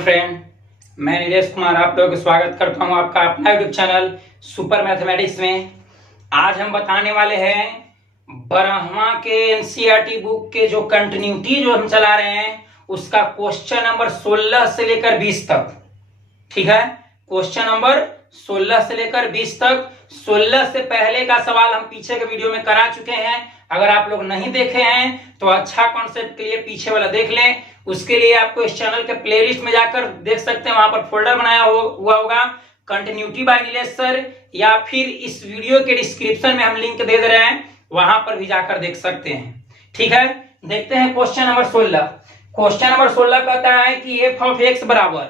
Friend, मैं नीलेश कुमार आप लोगों का स्वागत करता हूं आपका अपना यूट्यूब चैनल सुपर मैथमेटिक्स में। आज हम बताने वाले हैं ब्रह्मा के एनसीईआरटी बुक के जो कंटिन्यूटी जो हम चला रहे हैं उसका क्वेश्चन नंबर 16 से लेकर 20 तक। ठीक है, क्वेश्चन नंबर 16 से लेकर 20 तक। 16 से पहले का सवाल हम पीछे के वीडियो में करा चुके हैं। अगर आप लोग नहीं देखे हैं तो अच्छा कॉन्सेप्ट के लिए पीछे वाला देख लें। उसके लिए आपको इस चैनल के प्लेलिस्ट में जाकर देख सकते हैं, वहां पर फोल्डर बनाया हुआ होगा कंटिन्यूटी बाय नीलेश सर, या फिर इस वीडियो के डिस्क्रिप्शन में हम लिंक दे रहे हैं, वहां पर भी जाकर देख सकते हैं। ठीक है, देखते हैं क्वेश्चन नंबर 16। क्वेश्चन नंबर 16 कहता है कि एफ ऑफ एक्स बराबर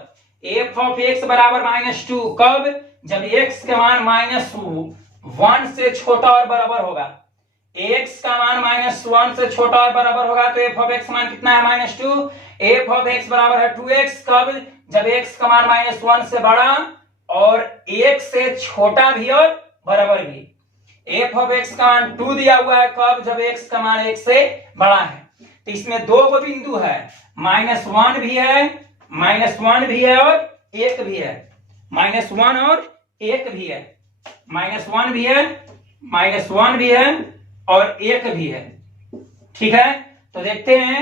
-2 कब? जब एक्स का मान -1 से छोटा और बराबर होगा। x का मान -1 से छोटा और बराबर होगा तो f ऑफ x मान कितना है? -2। f ऑफ x बराबर है 2x कब? जब x का मान -1 से बड़ा और 1 से छोटा भी और बराबर भी। f ऑफ x का मान 2 दिया हुआ है कब? जब x का मान 1 से बड़ा है। तो इसमें दो गो बिंदु है, -1 भी है, -1 भी है और 1 भी है। -1 और 1 भी है, -1 भी है, -1 भी है और 1 भी है। ठीक है, तो देखते हैं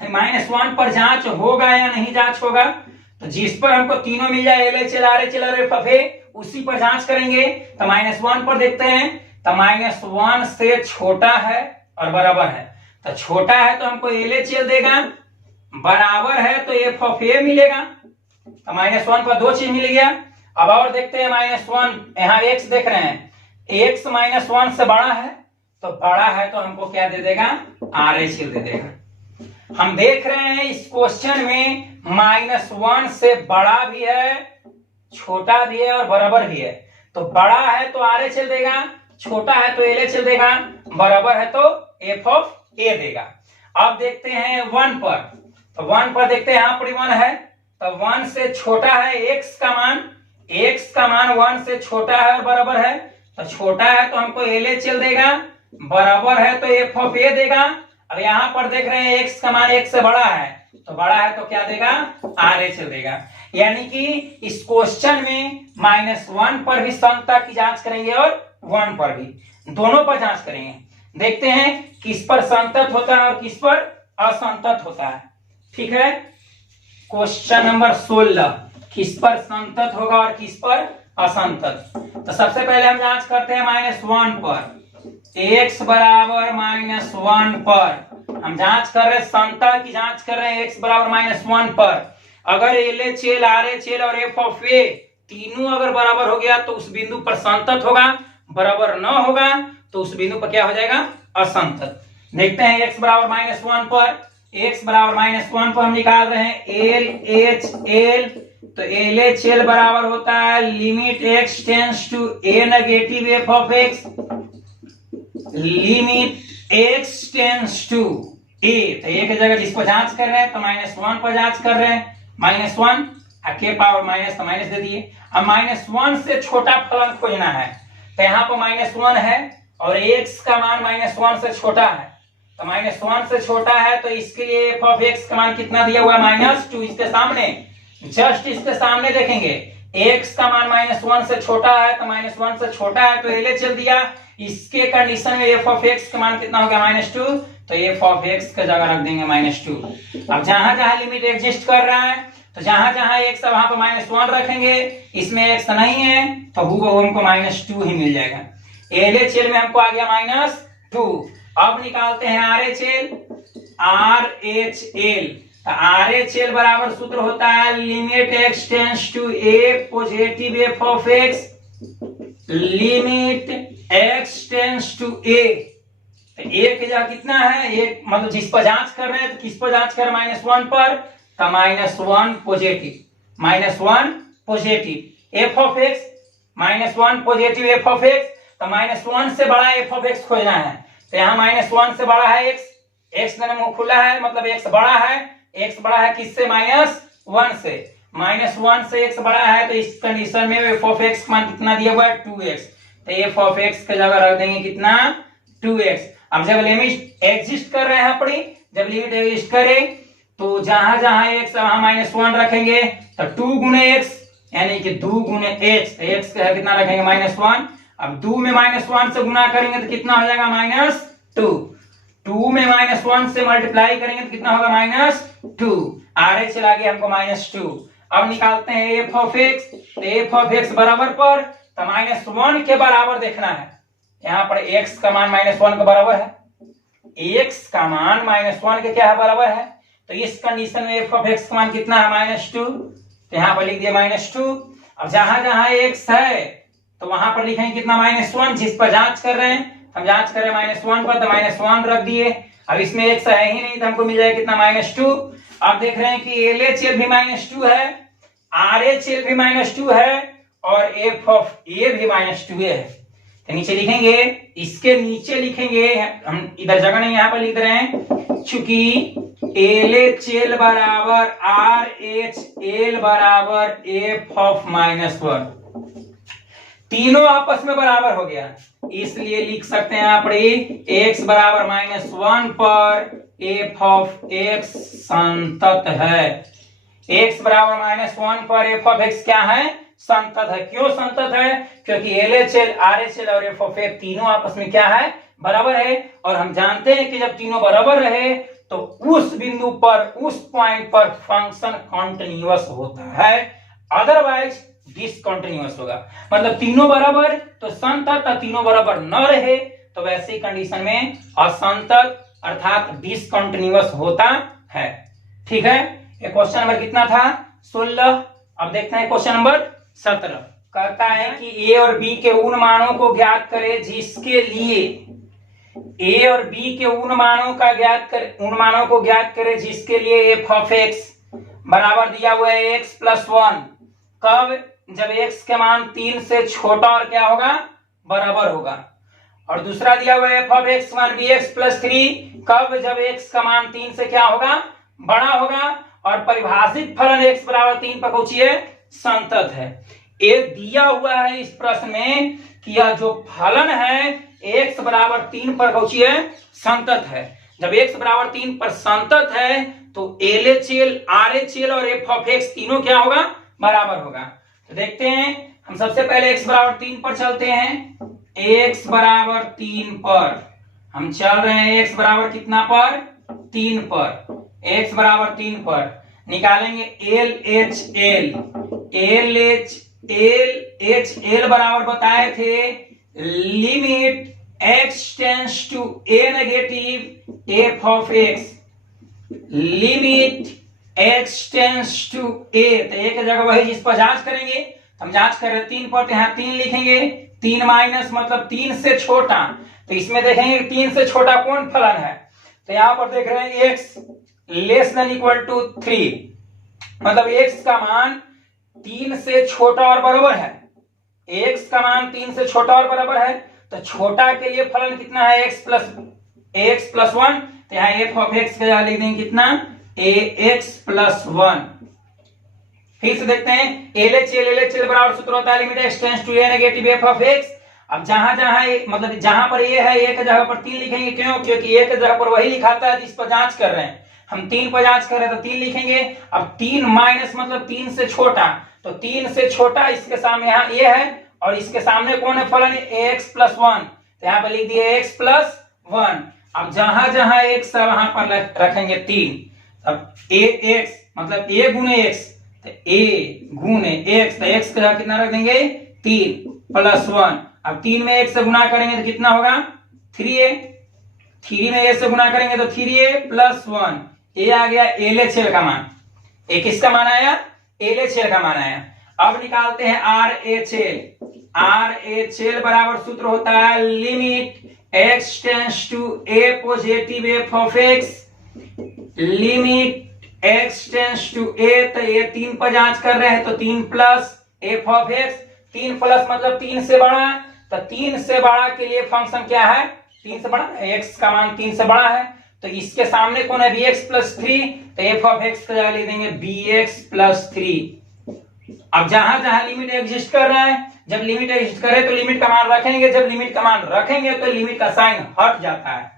-1 पर जांच होगा या नहीं जांच होगा। तो जिस पर हमको तीनों मिल जाए LHL RHL और FFA उसी पर जांच करेंगे। तो -1 पर देखते हैं, तो -1 से छोटा है और बराबर है। तो छोटा है तो हमको LHL देगा, बराबर है तो FFA मिलेगा। तो -1 पर दो चीज मिल गया। अब और देखते हैं -1, यहाँ x देख रहे हैं, x -1 से बड़ा है तो बड़ा है तो हमको क्या दे देगा? RHL दे देगा। हम देख रहे हैं इस क्वेश्चन में -1 से बड़ा भी है, छोटा भी है और बराबर भी है। तो बड़ा है तो RHL देगा, छोटा है तो LHL देगा, बराबर है तो f ऑफ a देगा। अब देखते हैं 1 पर। तो 1 पर देखते हैं, यहाँ पर 1 है तो 1 से छोटा है x का मान 1 से छोटा है और बराबर है। तो छोटा है तो हमको LHL देगा, बराबर है तो f ऑफ a देगा। अब यहाँ पर देख रहे हैं x का मान 1 से बड़ा है तो बड़ा है तो क्या देगा? RHL देगा। यानी कि इस क्वेश्चन में -1 पर भी समता की जांच करेंगे और 1 पर भी, दोनों पर जांच करेंगे। देखते हैं किस पर संतत होता है और किस पर असंतत होता है। ठीक है, क्वेश्चन नंबर 16 किस पर संतत होगा और किस पर असंतत। तो सबसे पहले हम जांच करते हैं -1 पर। x बराबर -1 पर हम जांच कर रहे हैं, समता की जांच कर रहे हैं x बराबर -1 पर। अगर LHL RHL और f ऑफ a तीनों अगर बराबर हो गया तो उस बिंदु पर संतत होगा, बराबर न होगा तो उस बिंदु पर क्या हो जाएगा? असंतत। देखते हैं x बराबर -1 पर। x बराबर -1 पर हम निकाल रहे हैं LHL। तो LHL बराबर होता है limit x tends to a negative f of x, limit x tends to a। तो a की जगह जिसको जांच कर रहे हैं तो -1 पर जांच कर रहे हैं, -1 के पावर माइनस तो माइनस दे दिए। अब -1 से छोटा फलन खोजना है तो यहाँ पर -1 है और x का मान -1 से छोटा है। तो -1 से छोटा है तो इसके लिए f ऑफ x का मान कितना दिया हुआ है? -2। इसके सामने, जस्ट इसके सामने देखेंगे, x का मान -1 से छोटा है तो -1 से छोटा है तो LHL दिया। इसके कंडीशन में f ऑफ x का मान कितना हो गया? -2। तो f ऑफ x का जगह रख देंगे -2। अब जहां जहां लिमिट एग्जिस्ट कर रहा है तो जहां जहां x है वहां पर -1 रखेंगे, इसमें x नहीं है तो हमको -2 ही मिल जाएगा। LHL में हमको आ गया -2। अब निकालते हैं RHL। RHL बराबर सूत्र होता है limit x tends to a positive f of x, limit x tends to a। तो a की जगह कितना है? एक मतलब जिस पर जांच कर रहे हैं तो किस पर जांच कर रहे हैं? -1 पर। तो -1 positive, -1 positive f of x, -1 positive f of x। तो -1 से बड़ा f ऑफ x खोजना है। तो यहाँ -1 से बड़ा है x मैंने मुंह खुला है मतलब x बड़ा है। x बड़ा है किससे? -1 से। -1 से x बड़ा है तो इस कंडीशन में f ऑफ x मान कितना दिया हुआ है? 2x। तो f ऑफ x की जगह रख देंगे कितना? 2x। अब जब लिमिट एग्जिस्ट कर रहे हैं अपनी, जब लिमिट एग्जिस्ट करे तो जहां जहां x वहां -1 रखेंगे तो 2 गुने x यानी कि 2 गुने x, तो x का कितना रखेंगे -1। अब 2 में -1 से गुना करेंगे तो कितना हो जाएगा -2। 2 में -1 से मल्टीप्लाई करेंगे तो कितना होगा -2। आगे चला गया हमको -2। अब निकालते हैं f ऑफ x, तो f ऑफ x बराबर पर तो -1 के बराबर देखना है। यहाँ पर x का मान -1 के बराबर है, x का मान -1 के क्या है बराबर है। तो इस कंडीशन में f ऑफ x का मान कितना है -2, तो यहाँ पर लिख दिया -2। अब जहां जहां x है तो वहां पर लिखेंगे कितना -1, जिस पर जांच कर रहे हैं हम, जांच कर रहे हैं -1 पर तो -1 रख दिए। अब इसमें x है ही नहीं तो हमको मिल जाएगा कितना -2। अब देख रहे हैं कि LHL भी -2 है, RHL भी -2 है और f ऑफ a भी -2 है। तो नीचे लिखेंगे, इसके नीचे लिखेंगे, हम इधर जगह नहीं यहाँ पर लिख रहे हैं, चूंकि LHL बराबर RHL बराबर f ऑफ -1, तीनों आपस में बराबर हो गया, इसलिए लिख सकते हैं यहाँ पर x बराबर -1 पर f ऑफ x संतत है। x बराबर -1 पर f ऑफ x क्या है, संतत है। क्यों संतत है, क्योंकि LHL RHL और f ऑफ x तीनों आपस में क्या है, बराबर है। और हम जानते हैं कि जब तीनों बराबर रहे तो उस बिंदु पर, उस पॉइंट पर फंक्शन कॉन्टिन्यूअस होता है, अदरवाइज डिसकंटिन्यूअस होगा। मतलब तीनों बराबर तो संतत, तीनों बराबर न रहे तो वैसी कंडीशन में असंतत अर्थात डिसकंटिन्यूअस होता है। ठीक है, ये क्वेश्चन नंबर कितना था, 16। अब देखते हैं क्वेश्चन नंबर 17। कहता है कि a और b के उन मानों को ज्ञात करें जिसके लिए a और b के उन मानों को ज्ञात करें जिसके लिए f ऑफ x बराबर दिया हुआ है x + 1। कब, जब x के मान 3 से छोटा और क्या होगा, बराबर होगा। और दूसरा दिया हुआ है f ऑफ x = bx + 3। कब, जब x का मान 3 से क्या होगा, बड़ा होगा। और परिभाषित फलन x बराबर 3 पर पहुंचिए संतत है। ये दिया हुआ है इस प्रश्न में कि यह जो फलन है x बराबर 3 पर पहुंचिए संतत है। जब x बराबर 3 पर संतत है तो LHL RHL और f ऑफ x तीनों क्या होगा, बराबर होगा। तो देखते हैं, हम सबसे पहले x बराबर 3 पर चलते हैं। x बराबर 3 पर हम चल रहे हैं, x बराबर कितना पर, 3 पर। x बराबर 3 पर निकालेंगे LHL। LHL बराबर बताए थे limit x tends to a negative f of x, limit x tends to a। तो एक जगह वही जिस पर जांच करेंगे, हम जांच कर रहे 3 पर, यहाँ 3 लिखेंगे, 3 माइनस मतलब 3 से छोटा। तो इसमें देखेंगे 3 से छोटा कौन फलन है, तो यहाँ पर देख रहे हैं x < 3, मतलब x का मान 3 से छोटा और बराबर है। x का मान 3 से छोटा और बराबर है, तो छोटा के लिए फलन कितना है, x + 1। तो यहाँ f ऑफ x का लिख देंगे कितना, ax + 1। फिर से देखते हैं LHL बराबर सूत्र होता है limit x tends to a negative f of x। अब जहां मतलब जहां पर a है, a की जगह पर 3 लिखेंगे। क्यों, क्योंकि a की जगह पर वही लिखाता है जिस पर जांच कर रहे हैं। हम 3 पर जांच कर रहे हैं तो 3 लिखेंगे। अब 3 माइनस मतलब 3 से छोटा, तो 3 से छोटा इसके सामने यहाँ a है और इसके सामने कौन है, फलन ax + 1। तो यहाँ पर लिख दिए x + 1। अब जहां जहां x है वहां पर रखेंगे 3। अब ax मतलब a गुने x, तो a गुने x, तो x का कितना रख देंगे, 3 + 1। अब 3 में 1 से गुना करेंगे तो कितना होगा, 3a। 3 में a से गुना करेंगे तो 3a + 1। ये आ गया LHL का मान। एक किसका मान आया, LHL का मान आया। अब निकालते हैं RHL। RHL बराबर सूत्र होता है limit x tends to a positive f of x, limit x tends to a। तो ये 3 पर जांच कर रहे हैं तो 3 + f ऑफ x, 3 प्लस मतलब 3 से बड़ा। तो 3 से बड़ा के लिए फंक्शन क्या है, 3 से बड़ा, x का मान 3 से बड़ा है। तो इसके सामने कौन है, bx + 3। तो f ऑफ x का लिख देंगे bx + 3। अब जहां जहां लिमिट एग्जिस्ट कर रहा है, जब लिमिट एग्जिस्ट करे तो लिमिट का मान रखेंगे, जब लिमिट का मान रखेंगे तो लिमिट का साइन हट जाता है।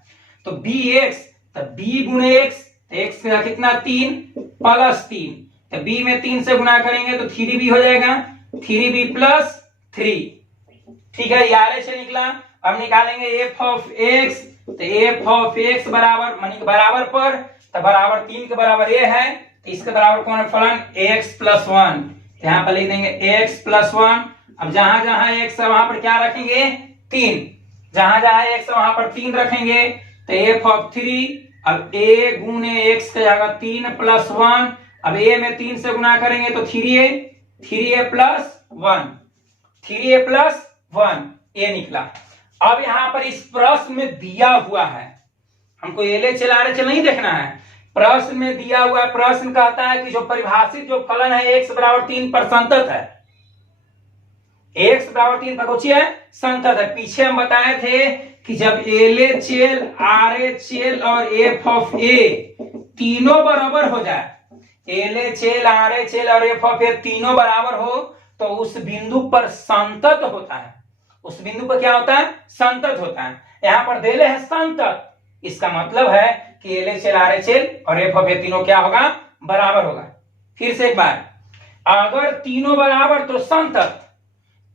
तो bx, तो b गुने x तो x का कितना 3 प्लस 3, तो b में 3 से गुना करेंगे तो 3b हो जाएगा, 3b प्लस 3। ठीक है, यार से निकला। अब निकालेंगे f ऑफ x, तो f ऑफ x बराबर मानी बराबर पर, तो बराबर 3 के बराबर a है, तो इसके बराबर कौन है फलन x प्लस 1, यहाँ पर लिख देंगे x प्लस 1। अब जहां जहां x है वहां पर क्या रखेंगे 3, जहां जहां x है वहां पर 3 रखेंगे, तो f ऑफ 3, अब a गुने x का जाएगा 3 प्लस 1, अब a में 3 से गुना करेंगे तो 3a plus 1, 3a plus 1 a निकला। अब यहां पर इस प्रश्न में दिया हुआ है, हमको LHL RHL नहीं देखना है, प्रश्न में दिया हुआ प्रश्न कहता है कि जो परिभाषित जो फलन है x बराबर 3 पर संतत है, x बराबर 3 पर कुछ है संतत है। पीछे हम बताए थे कि जब LHL RHL और f ऑफ a तीनों बराबर हो जाए, LHL RHL और f ऑफ a तीनों बराबर हो तो उस बिंदु पर संतत होता है, उस बिंदु पर क्या होता है संतत होता है। यहां पर देले है संतत, इसका मतलब है कि LHL RHL और f ऑफ a तीनों क्या होगा बराबर होगा। फिर से एक बार, अगर तीनों बराबर तो संतत,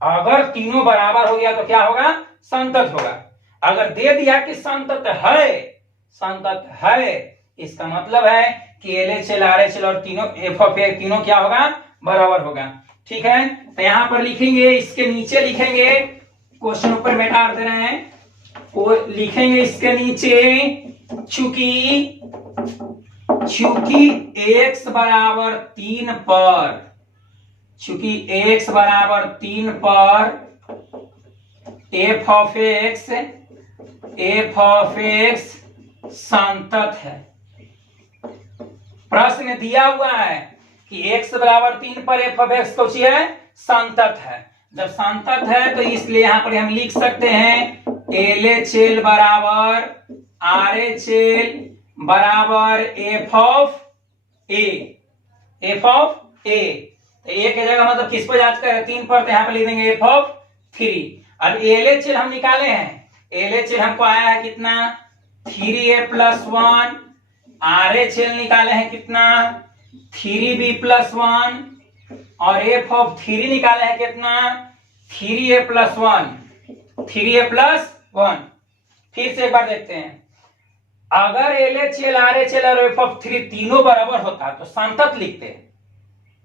अगर तीनों बराबर हो गया तो क्या होगा संतत होगा। अगर दे दिया कि संतत है, संतत है, इसका मतलब है कि LHL RHL और तीनों f ऑफ a तीनों क्या होगा बराबर होगा। ठीक है, तो यहां पर लिखेंगे, इसके नीचे लिखेंगे, क्वेश्चन ऊपर में डाल दे रहे हैं, वो लिखेंगे इसके नीचे चूंकि x बराबर 3 पर, चूंकि x बराबर 3 पर f ऑफ x संतत है। प्रश्न में दिया हुआ है कि x बराबर 3 पर f ऑफ x कुछ है संतत है। जब संतत है तो इसलिए यहां पर हम लिख सकते हैं LHL बराबर RHL बराबर f of a, f of a, तो a की जगह मतलब किस पर जांच करें 3 पर, तो यहां पर लिख देंगे f ऑफ 3। अब LHL हम निकाले हैं, LHL हमको आया है कितना 3a प्लस 1, RHL निकाले हैं कितना 3b प्लस 1, और f ऑफ 3 निकाले हैं कितना 3a प्लस 1, 3a प्लस 1। फिर से एक बार देखते हैं, अगर LHL RHL और f ऑफ 3 तीनों बराबर होता तो संतत लिखते,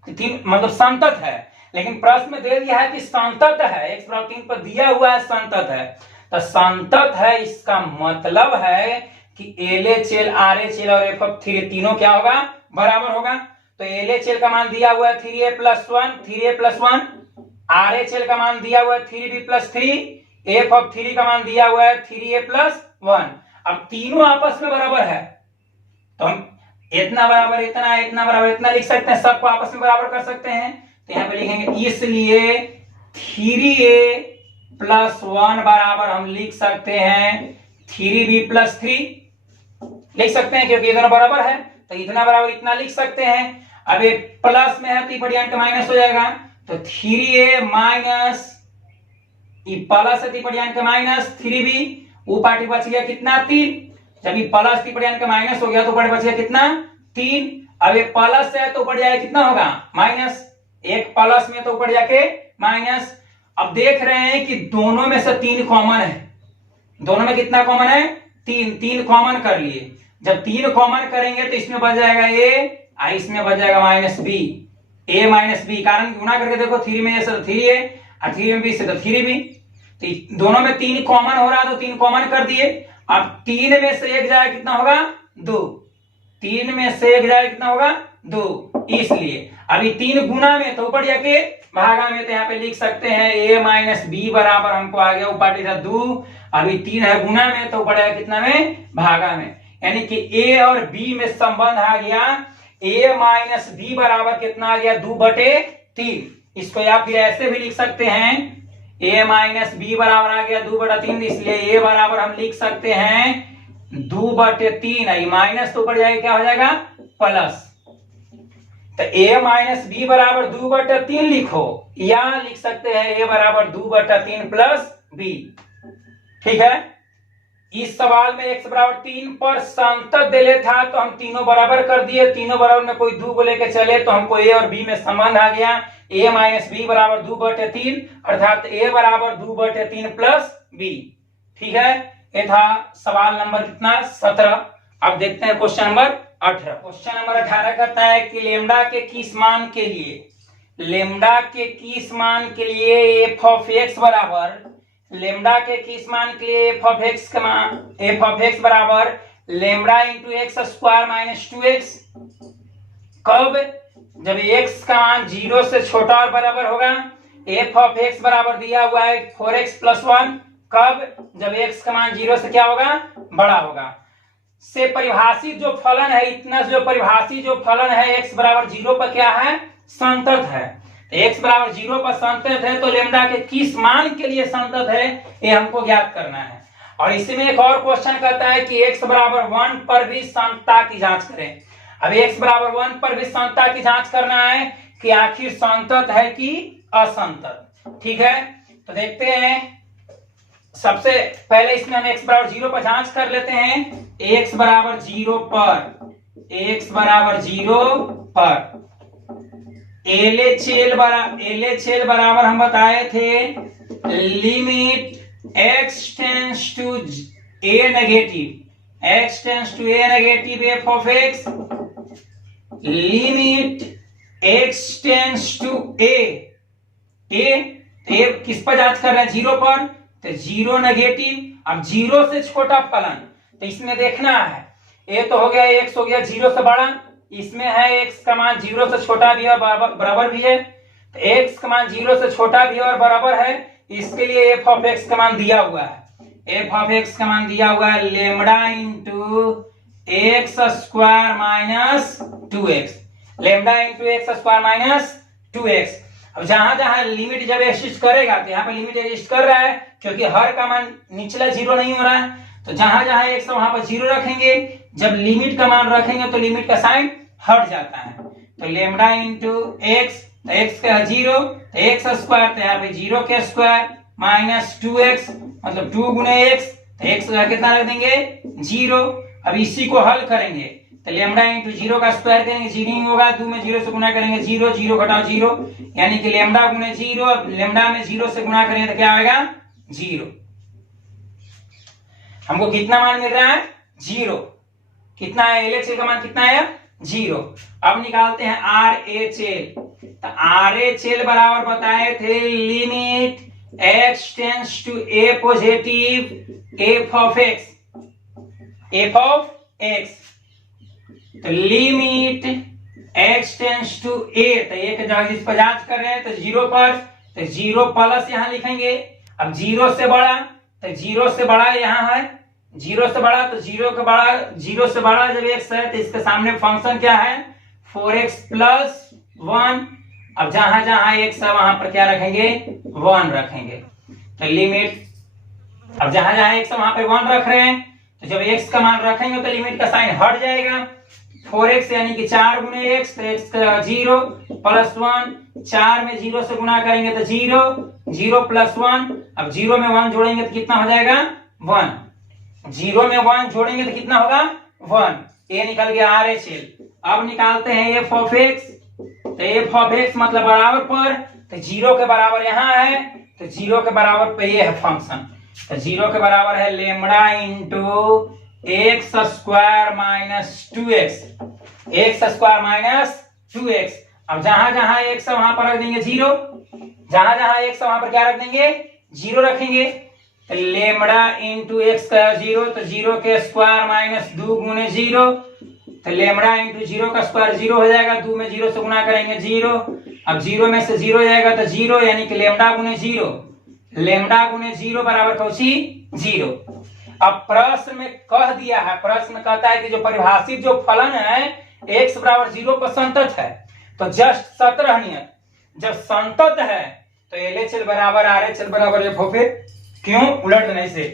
तीन मतलब संतत है, लेकिन प्रश्न में दे दिया है कि संतत है, x बराबर 3 पर दिया हुआ है संतत है, तो संतत है इसका मतलब है कि LHL RHL और f ऑफ 3 तीनों क्या होगा बराबर होगा। तो LHL का मान दिया हुआ है 3a plus 1, 3a plus 1, RHL का मान दिया हुआ है 3b प्लस 3, f ऑफ 3 का मान दिया हुआ है 3a प्लस 1। अब तीनों आपस में बराबर है तो हम इतना बराबर इतना, इतना बराबर इतना लिख सकते हैं, सबको आपस में बराबर कर सकते हैं। तो यहाँ पे लिखेंगे इसलिए 3a प्लस 1 बराबर हम लिख सकते हैं 3b प्लस 3 लिख सकते हैं, क्योंकि ये दोनों बराबर है तो इतना बराबर इतना लिख सकते हैं। अब ये प्लस में है तो बढ़िया माइनस हो जाएगा, तो 3a माइनस प्लस है बढ़िया माइनस 3b, वो पार्टी बच गया कितना 3, जब ये प्लस बढ़िया माइनस हो गया तो ऊपर बच गया कितना 3। अब ये प्लस है तो ऊपर जाए कितना होगा माइनस, एक प्लस में तो ऊपर जाके माइनस। अब देख रहे हैं कि दोनों में से 3 कॉमन है, दोनों में कितना कॉमन है 3, 3 कॉमन कर लिए। जब 3 कॉमन करेंगे तो इसमें बच जाएगा a, इसमें बच जाएगा minus b, a minus b, कारण गुना करके देखो 3 में से 3a और 3 में b से तो 3b, तो दोनों में 3 कॉमन हो रहा है तो 3 कॉमन कर दिए। अब 3 में से 1 जाए कितना होगा 2, 3 में से 1 जाए कितना होगा 2, इसलिए अभी 3 गुना में तो ऊपर जाके भागा में, तो यहाँ पे लिख सकते हैं a माइनस b बराबर हमको आ गया ऊपर था 2, अभी 3 है गुना में तो ऊपर जाएगा कितना में भागा में, यानी कि a और b में संबंध आ गया a माइनस b बराबर कितना आ गया 2/3। इसको या फिर ऐसे भी लिख सकते हैं a माइनस b बराबर आ गया 2/3, इसलिए a बराबर हम लिख सकते हैं 2/3, माइनस तो ऊपर जाएगा क्या हो जाएगा प्लस, तो a माइनस b बराबर 2/3 लिखो, या लिख सकते हैं a बराबर 2/3 प्लस b। ठीक है, इस सवाल में x बराबर 3 पर संतत दिले था तो हम तीनों बराबर कर दिए, तीनों बराबर में कोई 2 को लेके चले तो हमको a और b में संबंध आ गया, a माइनस बी बराबर 2/3 अर्थात a बराबर 2/3 प्लस b। ठीक है, ये था सवाल नंबर कितना 17। अब देखते हैं क्वेश्चन नंबर 18। क्वेश्चन नंबर 18 कहता है कि लेमडा के किस मान के लिए, लेमडा के किस मान के लिए f ऑफ x बराबर, लेमडा के किस मान के लिए f ऑफ x का मान, f ऑफ x बराबर lambda into x square minus 2x। कब? जब x का मान 0 से छोटा और बराबर होगा। f ऑफ x बराबर दिया हुआ है 4x प्लस 1। कब? जब x का मान 0 से क्या होगा, बड़ा होगा। से परिभाषित जो फलन है, इतना जो परिभाषित जो फलन है x बराबर 0 पर क्या है, संतत है। x बराबर 0 पर संतत है तो लेमडा के किस मान के लिए संतत है, ये हमको ज्ञात करना है। और इसमें एक और क्वेश्चन कहता है कि x बराबर 1 पर भी संतता की जांच करें। अब x बराबर 1 पर भी संतता की जांच करना है कि आखिर संतत है कि असंतत। ठीक है, तो देखते हैं। सबसे पहले इसमें हम x बराबर 0 पर जांच कर लेते हैं। x बराबर 0 पर, x बराबर 0 पर LHL बराबर हम बताए थे limit x tends to a negative, x tends to a negative f of x, limit x tends to a किस पर जांच कर रहे हैं, 0 पर, तो 0 नेगेटिव। अब 0 से छोटा फलन, तो इसमें देखना है a तो हो गया, x हो गया 0 से बड़ा, इसमें है x का मान 0 से छोटा भी और बराबर भी है, तो x का मान 0 से छोटा भी और बराबर है। इसके लिए f ऑफ x का मान दिया हुआ है, f ऑफ x का मान दिया हुआ है lambda into x square minus 2x, lambda into x square minus 2x। अब जहां जहां लिमिट जब एग्जिस्ट करेगा, तो यहाँ पे लिमिट एग्जिस्ट कर रहा है क्योंकि हर का मान निचला 0 नहीं हो रहा है, तो जहां जहां x वहां पर 0 रखेंगे। जब लिमिट का मान रखेंगे तो लिमिट का साइन हट जाता है, तो लेमडा इंटू एक्स, तो एक्स का 0, तो एक्स स्क्वायर, तो यहाँ पे 0 के स्क्वायर माइनस 2x मतलब 2 गुणे x, तो x का कितना रख देंगे 0। अब इसी को हल करेंगे तो लेमडा इंटू 0 का स्क्वायर करेंगे, 0 ही होगा, 2 में 0 से गुणा करेंगे 0, 0 घटाओ 0 यानी कि लेमडा गुणे 0। अब लेमडा में 0 से गुणा करेंगे तो क्या आएगा 0। हमको कितना मान मिल रहा है 0। कितना है, LHL का मान कितना है 0। अब निकालते हैं RHL, तो RHL बराबर बताए थे limit x tends to a positive f of x, तो limit x tends to a, तो एक जगह जिस पर जांच कर रहे हैं तो 0 पर, तो 0 प्लस यहां लिखेंगे। अब 0 से बड़ा, तो 0 से बड़ा यहां है, 0 से बड़ा, तो 0 के बड़ा, 0 से बड़ा जब x है तो इसके सामने फंक्शन क्या है 4x प्लस 1। अब जहां जहां x है वहां पर क्या रखेंगे 1 रखेंगे, तो लिमिट, अब जहां जहां x है वहां पर 1 रख रहे हैं, तो जब x का मान रखेंगे तो लिमिट का साइन हट जाएगा। 4x यानी कि 4 गुणे x, तो x का 0 प्लस 1, 4 में 0 से गुणा करेंगे तो 0, 0 प्लस 1, अब 0 में 1 जोड़ेंगे तो कितना हो जाएगा 1, 0 में 1 जोड़ेंगे तो कितना होगा 1, ये निकल गया RHL। अब निकालते हैं f ऑफ x, तो f ऑफ x मतलब बराबर पर, तो 0 के बराबर यहाँ है, तो 0 के बराबर पे ये है फंक्शन, तो 0 के बराबर है lambda into x square minus 2x, x square minus 2x। अब जहां जहां x है वहां पर रख देंगे 0, जहां जहां x है वहां पर क्या रख देंगे 0 रखेंगे, तो लेमडा इंटू एक्स का 0, तो 0 के स्क्वायर माइनस 2 गुणे 0, तो लेमडा इंटू 0 का स्क्वायर 0 हो जाएगा, 2 में 0 से गुणा करेंगे 0, अब 0 में से 0 जाएगा तो 0 यानी कि लेमडा गुणे 0, लेमडा गुणे 0 बराबर कौची 0। अब प्रश्न में कह दिया है, प्रश्न कहता है कि जो परिभाषित जो फलन है x बराबर 0 पर संतत है, तो जस्ट 17 नियत, जब संतत है तो LHL बराबर RHL बराबर f ऑफ x, क्यों उलट नहीं से,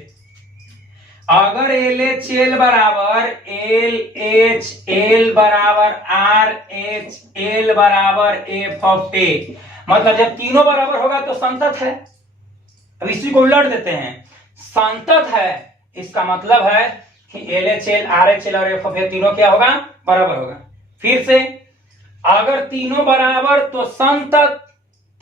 अगर LHL बराबर LHL बराबर RHL बराबर f ऑफ a, मतलब जब तीनों बराबर होगा तो संतत है। अब इसी को उलट देते हैं, संतत है इसका मतलब है कि LHL, RHL और FF तीनों क्या होगा, बराबर होगा। फिर से अगर तीनों बराबर तो संतत,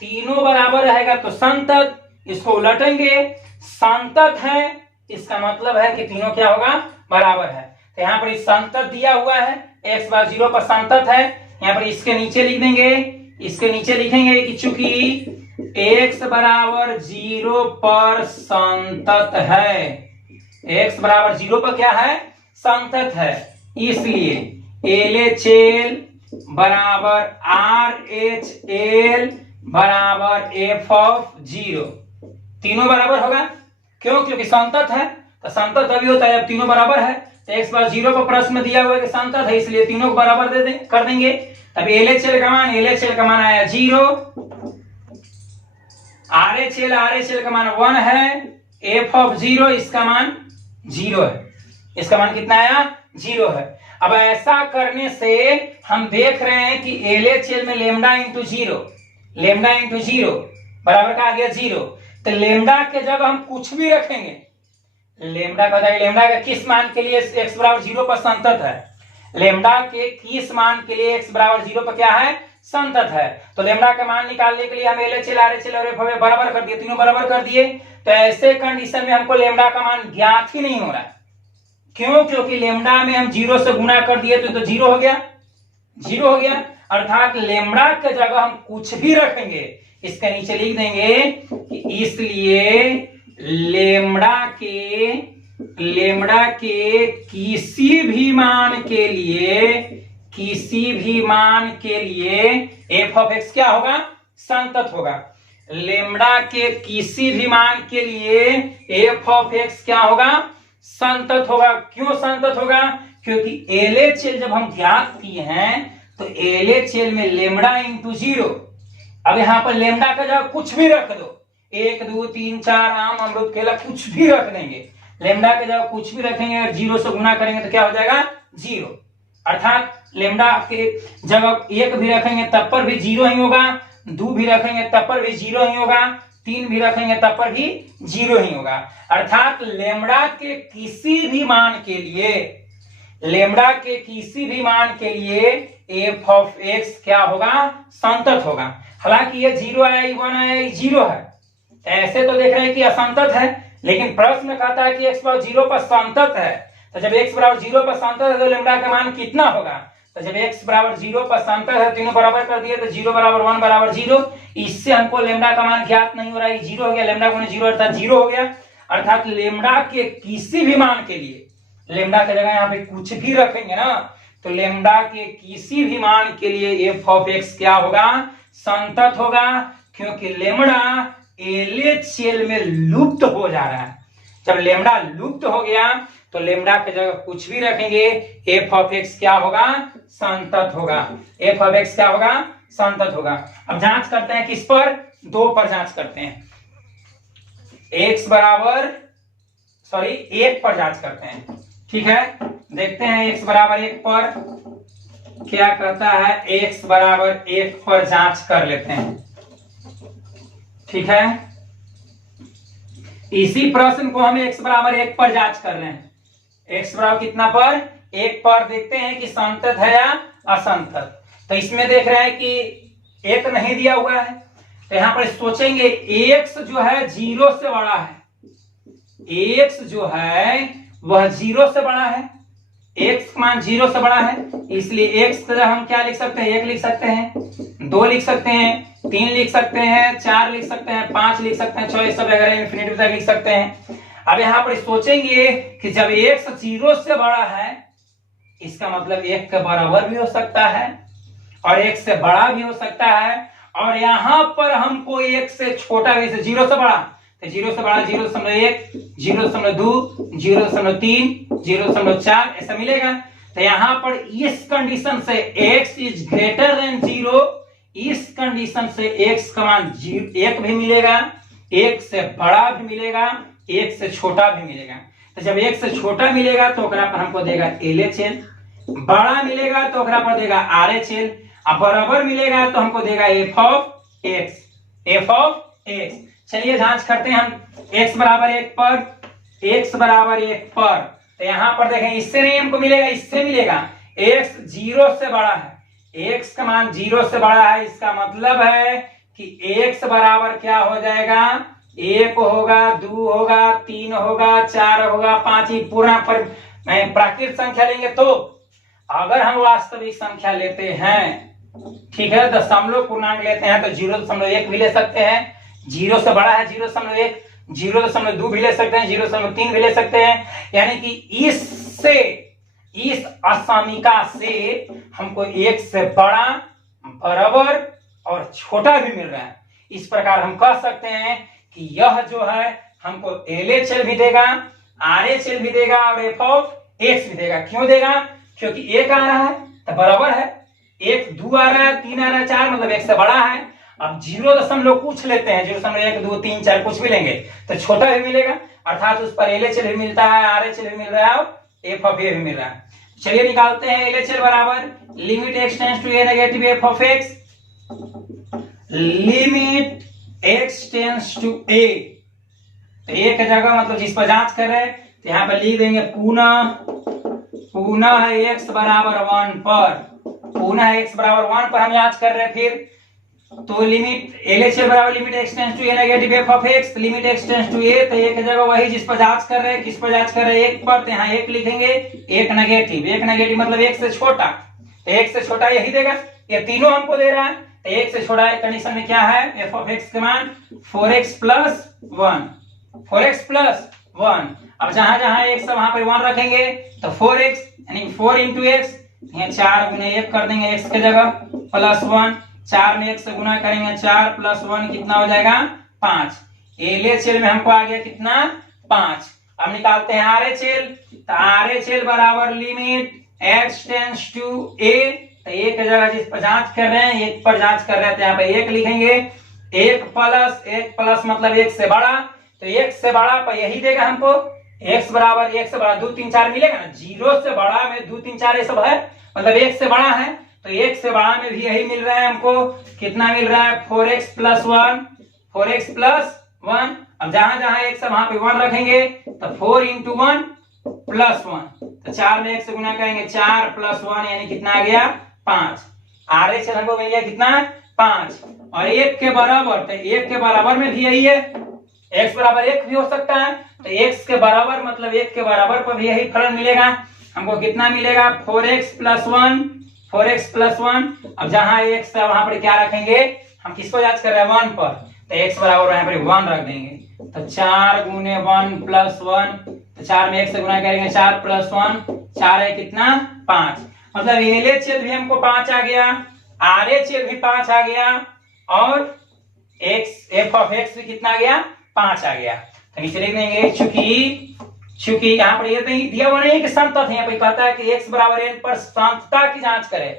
तीनों बराबर रहेगा तो संतत, इसको उलटेंगे संतत है, इसका मतलब है कि तीनों क्या होगा, बराबर है। तो यहाँ पर संतत दिया हुआ है, x बराबर 0 पर संतत है। यहाँ पर इसके नीचे लिख देंगे, इसके नीचे लिखेंगे कि चूंकि x बराबर 0 पर संतत है, x बराबर 0 पर क्या है, संतत है, इसलिए LHL बराबर RHL बराबर F(0), तीनों बराबर होगा। क्यों? क्योंकि संतत है, तो संतत तभी होता है जब तीनों बराबर है। तो x बराबर 0 पर प्रश्न में दिया हुआ है कि संतत है, इसलिए तीनों को बराबर कर देंगे। तब LHL का मान आया 0, RHL का मान 1 है, F(0) इसका मान 0 है, इसका मान कितना आया, 0 है। अब ऐसा करने से हम देख रहे हैं कि LHL में लेमडा इंटू 0 बराबर का आ गया 0। तो लेमडा के जगह हम कुछ भी रखेंगे, लेमडा का किस मान के लिए x बराबर 0 पर संतत है, लेमडा के किस मान के लिए x बराबर 0 पर क्या है, संतत है। तो लेमडा का मान निकालने के लिए हम LHL, RHL और FF बराबर कर दिए, तीनों बराबर कर दिए। तो ऐसे कंडीशन में हमको लेमडा का मान ज्ञात ही नहीं हो रहा है। क्यों? क्योंकि लेमडा में हम 0 से गुना कर दिए तो 0 हो गया, 0 हो गया। अर्थात लेमडा के जगह हम कुछ भी रखेंगे, इसके नीचे लिख देंगे कि इसलिए लेमडा के किसी भी मान के लिए f(x) क्या होगा, संतत होगा। लेमडा के किसी भी मान के लिए f(x) क्या होगा, संतत होगा। क्यों संतत होगा? क्योंकि LHL जब हम ज्ञात किए हैं तो LHL में लेमडा इंटू 0, अब यहां पर लेमडा का जगह कुछ भी रख दो, 1 2 3 4 आम अमरूद केला कुछ भी रख देंगे, लेमडा के जगह कुछ भी रखेंगे और 0 से गुना करेंगे तो क्या हो जाएगा, 0। अर्थात लेमडा के जगह 1 भी रखेंगे तब पर भी 0 ही होगा, 2 भी रखेंगे तब पर भी 0 ही होगा, 3 भी रखेंगे तब पर भी 0 ही होगा। अर्थात लेमडा के किसी भी मान के लिए f(x) क्या होगा, संतत होगा। हालांकि ये 0 आया, 1 आया, 0 है, ऐसे तो देख रहे हैं कि असंतत है, लेकिन प्रश्न कहता है कि x बराबर 0 पर संतत है। तो जब x बराबर 0 पर संतत है तो लेमडा का मान कितना होगा। तो जब x बराबर 0 पर संतत है, तीनों बराबर कर दिए तो 0 बराबर 1 बराबर 0। इससे हमको लेमडा का मान ज्ञात नहीं हो रहा है, 0 हो गया, लेमडा गुणे 0 अर्थात 0 हो गया। अर्थात लेमडा के किसी भी मान के लिए, लेमडा की जगह यहाँ पे कुछ भी रखेंगे ना, तो लेमडा के किसी भी मान के लिए f(x) क्या होगा, संतत होगा। क्योंकि लेमडा LHL में लुप्त हो जा रहा है। जब लेमडा लुप्त हो गया तो लेमडा की जगह कुछ भी रखेंगे, f(x) क्या होगा, संतत होगा, f(x) क्या होगा, संतत होगा। अब जांच करते हैं किस पर, 2 पर जांच करते हैं, x बराबर 1 पर जांच करते हैं। ठीक है, देखते हैं x बराबर 1 पर क्या कहता है, x बराबर 1 पर जांच कर लेते हैं। ठीक है, इसी प्रश्न को हम x बराबर 1 पर जांच कर रहे हैं। x बराबर कितना पर, 1 पर देखते हैं कि संतत है या असंतत। तो इसमें देख रहे हैं कि 1 नहीं दिया हुआ है, तो यहां पर सोचेंगे x जो है 0 से बड़ा है, x जो है वह 0 से बड़ा है, x का मान 0 से बड़ा है, इसलिए x का हम क्या लिख सकते हैं, 1 लिख सकते हैं, 2 लिख सकते हैं, 3 लिख सकते हैं, 4 लिख सकते हैं, 5 लिख सकते हैं, 6 सब वगैरह इन्फिनिटी तक लिख सकते हैं। अब यहाँ पर सोचेंगे कि जब x 0 से बड़ा है, इसका मतलब 1 के बराबर भी हो सकता है और 1 से बड़ा भी हो सकता है, और यहाँ पर हमको 1 से छोटा, वैसे 0 से बड़ा, तो 0 से बड़ा 0.1, 0.2, 0.3, 0.4 ऐसा मिलेगा। तो यहाँ पर इस कंडीशन से x इज ग्रेटर देन 0, इस कंडीशन से x का मान 1 भी मिलेगा, 1 से बड़ा भी मिलेगा, 1 से छोटा भी मिलेगा। तो जब 1 से छोटा मिलेगा तो ओकरा पर हमको देगा LHL, बड़ा मिलेगा तो ओकरा पर देगा RHL, अब बराबर मिलेगा तो हमको देगा f(x). चलिए जांच करते हैं हम x बराबर 1 पर, x बराबर 1 पर, तो यहाँ पर देखें इससे नहीं हमको मिलेगा, इससे मिलेगा। x 0 से बड़ा है, x का मान 0 से बड़ा है, इसका मतलब है कि x बराबर क्या हो जाएगा, 1 होगा, 2 होगा, 3 होगा, 4 होगा, 5 ही पूर्ण प्राकृत संख्या लेंगे। तो अगर हम वास्तविक संख्या लेते हैं, ठीक है, दशमलव पूर्णांक लेते हैं तो 0.1 भी ले सकते हैं, 0 से बड़ा है 0.1, 0.2 भी ले सकते हैं, 0.3 भी ले सकते हैं। यानी कि इससे, इस असमीका से हमको 1 से बड़ा, बराबर और छोटा भी मिल रहा है। इस प्रकार हम कह सकते हैं कि यह जो है हमको LHS भी देगा, RHS भी देगा और f(x) भी देगा। क्यों देगा? क्योंकि 1 आ रहा है तो बराबर है, 1, 2 आ रहा है, 3 आ रहा है, 4 मतलब 1 से बड़ा है। अब 0 कुछ लेते हैं, 0.1, 2, 3, 4 कुछ भी लेंगे तो छोटा भी मिलेगा, अर्थात उस पर LHS भी मिलता है, RHS भी मिल रहा है और f(a) भी मिल रहा है। चलिए निकालते हैं। LHS बराबर limit x tends to a negative f(x), limit x tends to a, तो एक जगह मतलब जिस पर जांच कर रहे हैं तो यहाँ पर लिख देंगे पुनः x बराबर 1 पर, पुनः x बराबर 1 पर हम जांच कर रहे हैं। फिर तो लिमिट LHS बराबर limit x tends to a negative f(x), limit x tends to a, तो एक जगह वही जिस पर जांच कर रहे हैं, किस पर जांच कर रहे हैं, 1 पर, तो यहाँ 1 लिखेंगे, 1 नेगेटिव मतलब 1 से छोटा, तो 1 से छोटा यही देगा। ये तीनों हमको दे रहा है, तो 1 से छोटा कंडीशन में क्या है, f(x) के मान 4x प्लस 1, 4x प्लस 1। अब जहां जहां x है वहां पर 1 रखेंगे तो 4x यानी 4 इंटू एक्स, यहाँ 4 गुना 1 कर देंगे x के जगह, प्लस 1, 4 में 1 से गुना करेंगे, 4 प्लस 1 कितना हो जाएगा, 5। LHS में हमको आ गया कितना, 5। अब निकालते हैं RHS, तो RHS बराबर limit x tends to a, तो एक जगह जिस पर जांच कर रहे हैं, 1 पर जांच कर रहे हैं तो यहाँ पे 1 लिखेंगे, 1 प्लस मतलब 1 से बड़ा, तो 1 से बड़ा पर यही देगा हमको, x बराबर 1 से बड़ा 2, 3, 4 मिलेगा ना, 0 से बड़ा में 2, 3, 4 ये सब है, मतलब 1 से बड़ा है, तो 1 से बड़ा में भी यही मिल रहा है हमको। कितना मिल रहा है, 4x प्लस 1, 4x प्लस 1। अब जहां जहां x है वहां पे 1 रखेंगे, तो 4 इंटू 1 प्लस 1, तो 4 में 1 से गुना करेंगे, 4 प्लस 1 यानी कितना आ गया, 5। RHS हमको मिल गया कितना, 5। और 1 के बराबर, तो 1 के बराबर में भी यही है, x बराबर 1 भी हो सकता है, तो x के बराबर मतलब 1 के बराबर पर भी यही फलन मिलेगा। हमको कितना मिलेगा, 4x प्लस 1, 4x प्लस 1। अब जहां x है वहां पर क्या रखेंगे, हम किसको जांच कर रहे हैं, 1 पर, तो x बराबर यहाँ पर 1 रख देंगे, तो 4 गुने 1 प्लस 1, तो 4 में 1 से गुना करेंगे, 4 प्लस 1, 4 है कितना, 5। मतलब LHS भी हमको 5 आ गया, RHS भी 5 आ गया, और f(x) भी कितना आ गया, 5 आ गया। तो नीचे लिख देंगे, चूंकि यहाँ पर ये दिया हुआ नहीं कि संतत है, यहाँ पे कहता है कि x बराबर n पर संतता की जांच करें।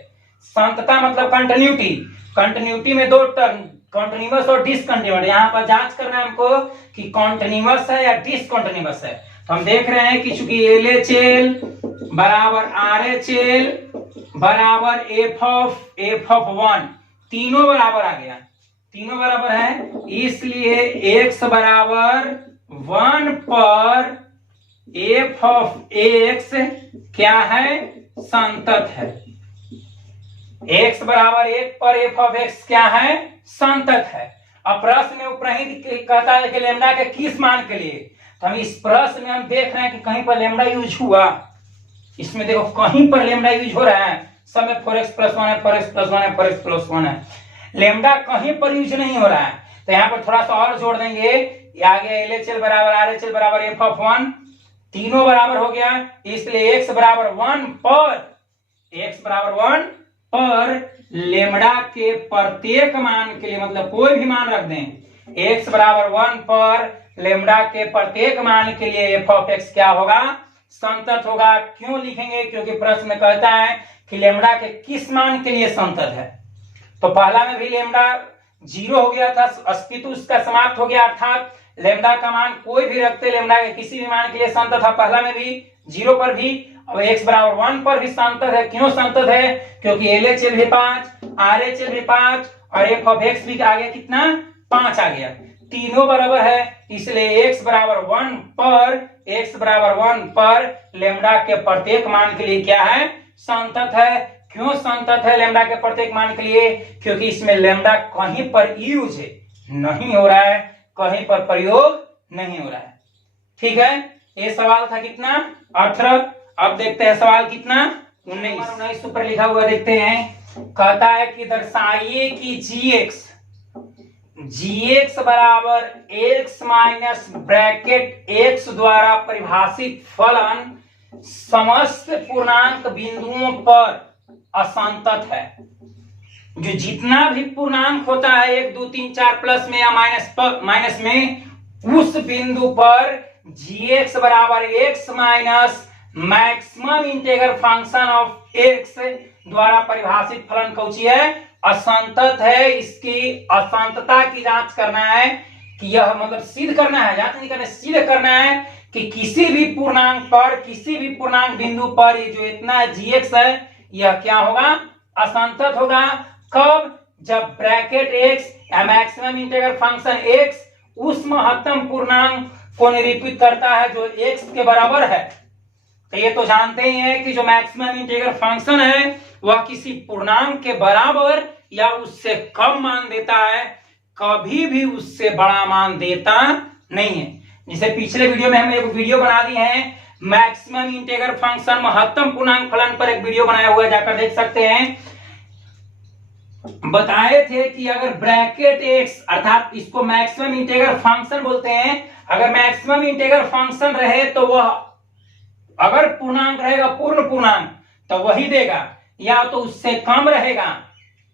संतता मतलब कंटिन्यूटी, कंटिन्यूटी में 2 टर्म, कॉन्टिन्यूअस और डिसकंटिन्यूअस। यहाँ पर जांच करना है हमको कि कॉन्टिन्यूअस है या डिसकंटिन्यूअस है। तो हम देख रहे हैं कि चूंकि LHS बराबर RHS बराबर f(1), तीनों बराबर आ गया, तीनों बराबर है, इसलिए x बराबर 1 पर f(x) क्या है, संतत है। x बराबर 1 पर f(x) क्या है, संतत है। अब प्रश्न में उपरहित कहता है कि लेमडा के किस मान के लिए, तो हम इस प्रश्न में हम देख रहे हैं कि कहीं पर लेमडा यूज हुआ, इसमें देखो कहीं पर लेमडा यूज हो रहा है, सब में 4x प्लस 1 है, 4x प्लस 1 है, 4x प्लस 1 है, लेमडा कहीं पर यूज नहीं हो रहा है। तो यहाँ पर थोड़ा सा और जोड़ देंगे, आगे LHS बराबर RHS बराबर f(1), तीनों बराबर हो गया, इसलिए x बराबर 1 पर लेमडा के प्रत्येक मान के लिए, मतलब कोई भी मान रख दें, x बराबर 1 पर लेमडा के प्रत्येक मान के लिए f(x) क्या होगा, संतत होगा। क्यों लिखेंगे, क्योंकि प्रश्न में कहता है कि लेमडा के किस मान के लिए संतत है। तो पहला में भी लेमडा 0 हो गया था, अस्तित्व उसका समाप्त हो गया, अर्थात लेमडा का मान कोई भी रखते लेमडा के किसी भी मान के लिए संतत था, पहला में भी 0 पर भी, अब x बराबर 1 पर भी संतत है। क्यों संतत है, क्योंकि LHS भी 5, RHS भी 5 और f(x) भी आगे कितना, 5 आ गया, तीनों बराबर है, इसलिए x बराबर 1 पर लेमडा के प्रत्येक मान के लिए क्या है, संतत है। क्यों संतत है लेमडा के प्रत्येक मान के लिए, क्योंकि इसमें लेमडा कहीं पर यूज नहीं हो रहा है, कहीं पर प्रयोग नहीं हो रहा है। ठीक है, ये सवाल था कितना 18। अब देखते हैं सवाल कितना 19 ऊपर लिखा हुआ देखते हैं। कहता है कि दर्शाइए कि gx बराबर x माइनस ब्रैकेट x द्वारा परिभाषित फलन समस्त पूर्णांक बिंदुओं पर असंतत है। जो जितना भी पूर्णांक होता है 1 2 3 4 प्लस में या माइनस में, उस बिंदु पर gx बराबर x minus maximum integral function of x द्वारा परिभाषित फलन कौची है, असंतत है। इसकी असंतता की जांच करना है कि यह मतलब सिद्ध करना है, जांच नहीं करना, सिद्ध करना है कि किसी भी पूर्णांक पर, किसी भी पूर्णांक बिंदु पर ये जो इतना gx है यह क्या होगा, असंतत होगा। कब, जब ब्रैकेट x या मैक्सिमम इंटीग्रल फंक्शन x उस महत्तम पूर्णांक को निरूपित करता है जो x के बराबर है। तो ये तो जानते ही हैं कि जो मैक्सिमम इंटीग्रल फंक्शन है वह किसी पूर्णांक के बराबर या उससे कम मान देता है, कभी भी उससे बड़ा मान देता नहीं है। जैसे पिछले वीडियो में हमने एक वीडियो बना दी है मैक्सिमम इंटीग्रल फंक्शन महत्तम पूर्णांक फलन पर, एक वीडियो बनाया हुआ है, जाकर देख सकते हैं। बताए थे कि अगर ब्रैकेट x अर्थात इसको मैक्सिमम इंटीग्रल फंक्शन बोलते हैं, अगर मैक्सिमम इंटीग्रल फंक्शन रहे तो वह अगर पूर्णांक रहेगा पूर्ण पूर्णांक तो वही देगा, या तो उससे कम रहेगा,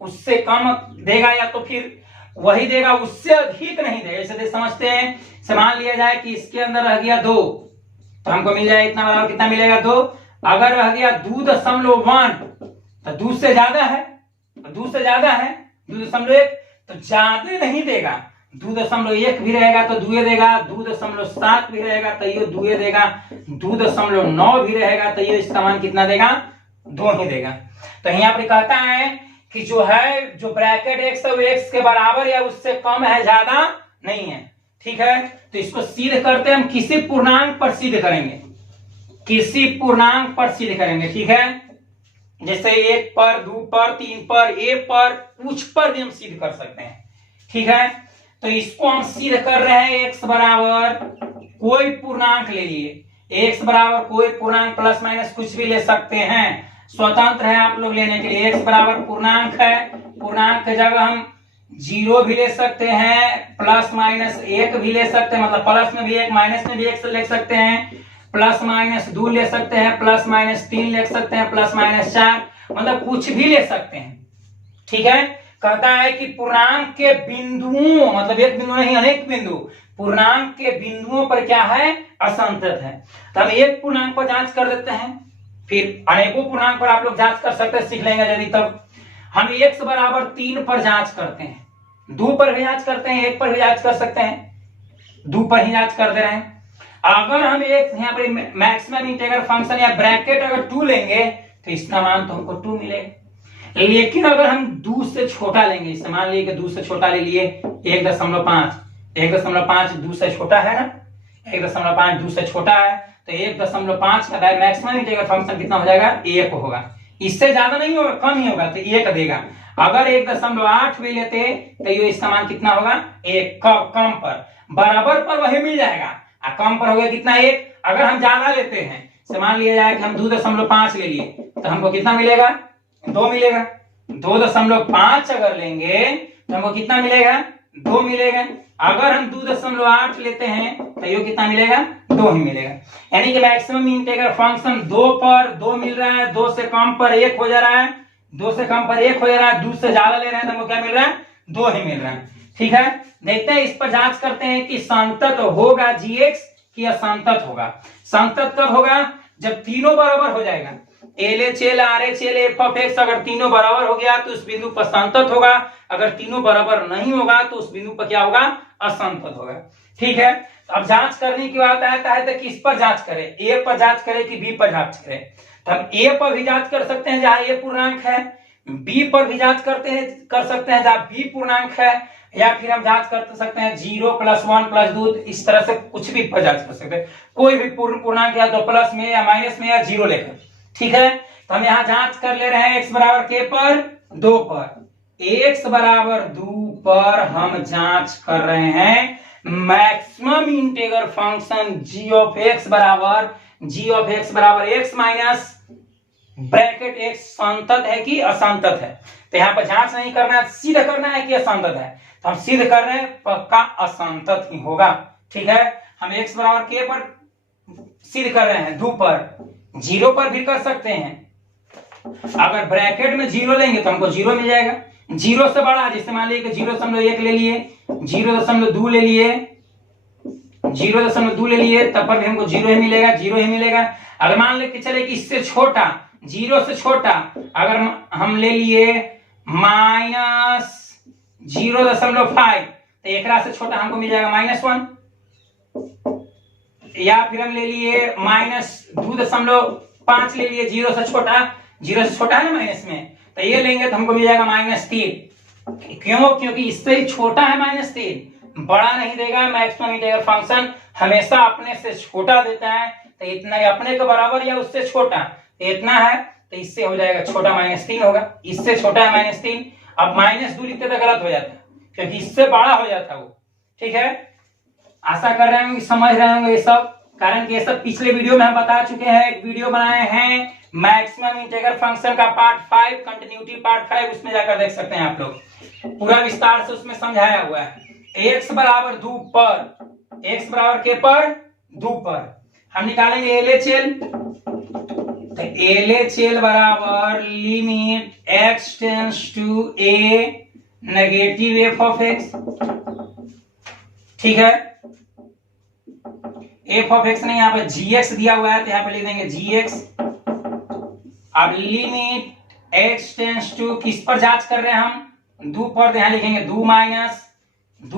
उससे कम देगा, या तो फिर वही देगा, उससे अधिक नहीं देगा। जैसे समझते हैं, मान लिया जाए कि इसके अंदर रह गया 2 तो हमको मिल जाए इतना बराबर कितना मिलेगा 2। अगर रह गया 2.1 तो 2 से ज्यादा है, 2 से ज्यादा है 2.1 तो ज्यादा नहीं देगा। 2.1 भी रहेगा तो 2 देगा, 2.7 भी रहेगा तो ये 2 देगा, 2.9 भी रहेगा तो ये इसका मान कितना देगा, 2 ही देगा। तो यहाँ पर कहता है कि जो है जो ब्रैकेट x है वो x के बराबर या उससे कम है, ज्यादा नहीं है। ठीक है, तो इसको सिद्ध करते हैं हम, किसी पूर्णांक पर सिद्ध करेंगे, किसी पूर्णांक पर सिद्ध करेंगे। ठीक है, जैसे 1 पर 2 पर 3 पर a पर कुछ पर भी हम सिद्ध कर सकते हैं। ठीक है, तो इसको हम सिद्ध कर रहे हैं x बराबर कोई पूर्णांक ले लिए, x बराबर कोई पूर्णांक प्लस माइनस कुछ भी ले सकते हैं, स्वतंत्र है आप लोग लेने के लिए। x बराबर पूर्णांक है, पूर्णांक की जगह हम 0 भी ले सकते हैं, प्लस माइनस 1 भी ले सकते हैं, मतलब प्लस में भी 1 माइनस में भी 1 ले सकते हैं, प्लस माइनस 2 ले सकते हैं, प्लस माइनस 3 ले सकते हैं, प्लस माइनस 4, मतलब कुछ भी ले सकते हैं। ठीक है, कहता है कि पूर्णांक के बिंदुओं, मतलब एक बिंदु नहीं अनेक बिंदु, पूर्णांक के बिंदुओं पर क्या है, असंतत है। तो हम एक पूर्णांक पर जांच कर देते हैं, फिर अनेकों पूर्णांक पर आप लोग जांच कर सकते हैं, सीख लेंगे यदि। तब हम x बराबर 3 पर जांच करते हैं, 2 पर भी जांच करते हैं, 1 पर भी जांच कर सकते हैं, 2 पर ही जांच कर दे रहे हैं। अगर हम एक यहाँ पर मैक्सिमम इंटीग्रल फंक्शन या ब्रैकेट अगर 2 लेंगे तो इसका मान तो हमको 2 मिलेगा। लेकिन अगर हम 2 से छोटा लेंगे, इसे मान लिए कि 2 से छोटा ले लिए 1.5, 1.5 2 से छोटा है ना, 1.5 2 से छोटा है, तो 1.5 का मैक्सिमम इंटीग्रल फंक्शन कितना हो जाएगा, 1 होगा। इससे ज्यादा नहीं होगा, कम ही होगा, तो 1 देगा। अगर 1.8 भी लेते तो ये इसका मान कितना होगा, 1। कम पर, बराबर पर वही मिल जाएगा, कम पर हो गया कितना, 1। अगर हम ज्यादा लेते हैं, मान लिया जाए कि हम 2.5 ले लिए तो हमको कितना मिलेगा, 2 मिलेगा। 2.5 अगर लेंगे तो हमको कितना मिलेगा, 2 मिलेगा। अगर हम 2.8 लेते हैं तो ये कितना मिलेगा, 2 ही मिलेगा। यानी कि मैक्सिमम इंटीग्रल फंक्शन 2 पर 2 मिल रहा है, 2 से कम पर 1 हो जा रहा है, 2 से कम पर 1 हो जा रहा है, 2 से ज्यादा ले रहे हैं तो हमको क्या मिल रहा है, 2 ही मिल रहा है। ठीक है, देखते हैं इस पर जांच करते हैं कि संतत होगा gx कि असंतत होगा। संतत कब होगा, जब तीनों बराबर हो जाएगा, LHL RHL f(x) अगर तीनों बराबर हो गया तो उस बिंदु पर संतत होगा, अगर तीनों बराबर नहीं होगा तो उस बिंदु पर क्या होगा, असंतत होगा। ठीक है, तो अब जांच करने की बात आता है तो किस पर जांच करें, a पर जांच करें कि b पर जांच करें। तो हम a पर भी जांच कर सकते हैं जहां a पूर्णांक है, b पर भी जांच कर सकते हैं जहां b पूर्णांक है, या फिर हम जांच कर सकते हैं 0 + 1 + 2, इस तरह से कुछ भी पर जांच कर सकते हैं, कोई भी पूर्णांक या तो प्लस में या माइनस में या 0 लेकर। ठीक है, तो हम यहाँ जांच कर ले रहे हैं x बराबर k पर 2 पर, x बराबर 2 पर हम जांच कर रहे हैं मैक्सिमम इंटीग्रल फंक्शन g बराबर x माइनस ब्रैकेट x संतत है कि असंतत है। तो यहाँ पर जांच नहीं करना है, सिद्ध करना है कि असंतत है, तो हम सिद्ध कर रहे हैं पक्का असंतत ही होगा। ठीक है, हम x बराबर k पर सिद्ध कर रहे हैं, 2 पर, 0 पर भी कर सकते हैं। अगर ब्रैकेट में 0 लेंगे तो हमको 0 मिल जाएगा, 0 से बड़ा, जैसे मान लीजिए 0.1 ले लिए, 0.2 ले लिए, 0.2 ले लिए, तब पर भी हमको 0 ही मिलेगा, 0 ही मिलेगा। अगर मान ले कि चले कि इससे छोटा, 0 से छोटा अगर हम ले लिए -0.5, तो एक से छोटा हमको मिल जाएगा -1, या फिर हम ले लिए -2.5 ले लिए, 0 से छोटा है ना माइनस में, तो ये लेंगे तो हमको मिल जाएगा -3। क्यों? क्योंकि इससे ही छोटा है -3, बड़ा नहीं देगा। मैक्सिमम इंटीग्रल फंक्शन हमेशा अपने से छोटा देता है, तो इतना ही अपने के बराबर या उससे छोटा, तो इतना है, तो इससे हो जाएगा छोटा -3 होगा, इससे छोटा है -3। अब -2 लिखते तो गलत हो जाता, क्योंकि इससे बड़ा हो जाता वो। ठीक है, आशा कर रहे होंगे समझ रहे होंगे ये सब, कारण कि ये सब पिछले वीडियो में हम बता चुके हैं। एक वीडियो बनाए हैं मैक्सिमम इंटीग्रल फंक्शन का पार्ट 5, कंटिन्यूटी पार्ट 5, उसमें जाकर देख सकते हैं आप लोग, पूरा विस्तार से उसमें समझाया हुआ है। x बराबर 2 पर, x बराबर k पर 2 पर हम निकालेंगे LHL, तो LHL बराबर limit x tends to a negative f of x। ठीक है, f ऑफ x ने यहाँ पर gx दिया हुआ है, तो यहाँ पे लिख देंगे gx। अब लिमिट x टेंड्स टू, किस पर जांच कर रहे हैं हम, 2 पर, यहाँ लिखेंगे 2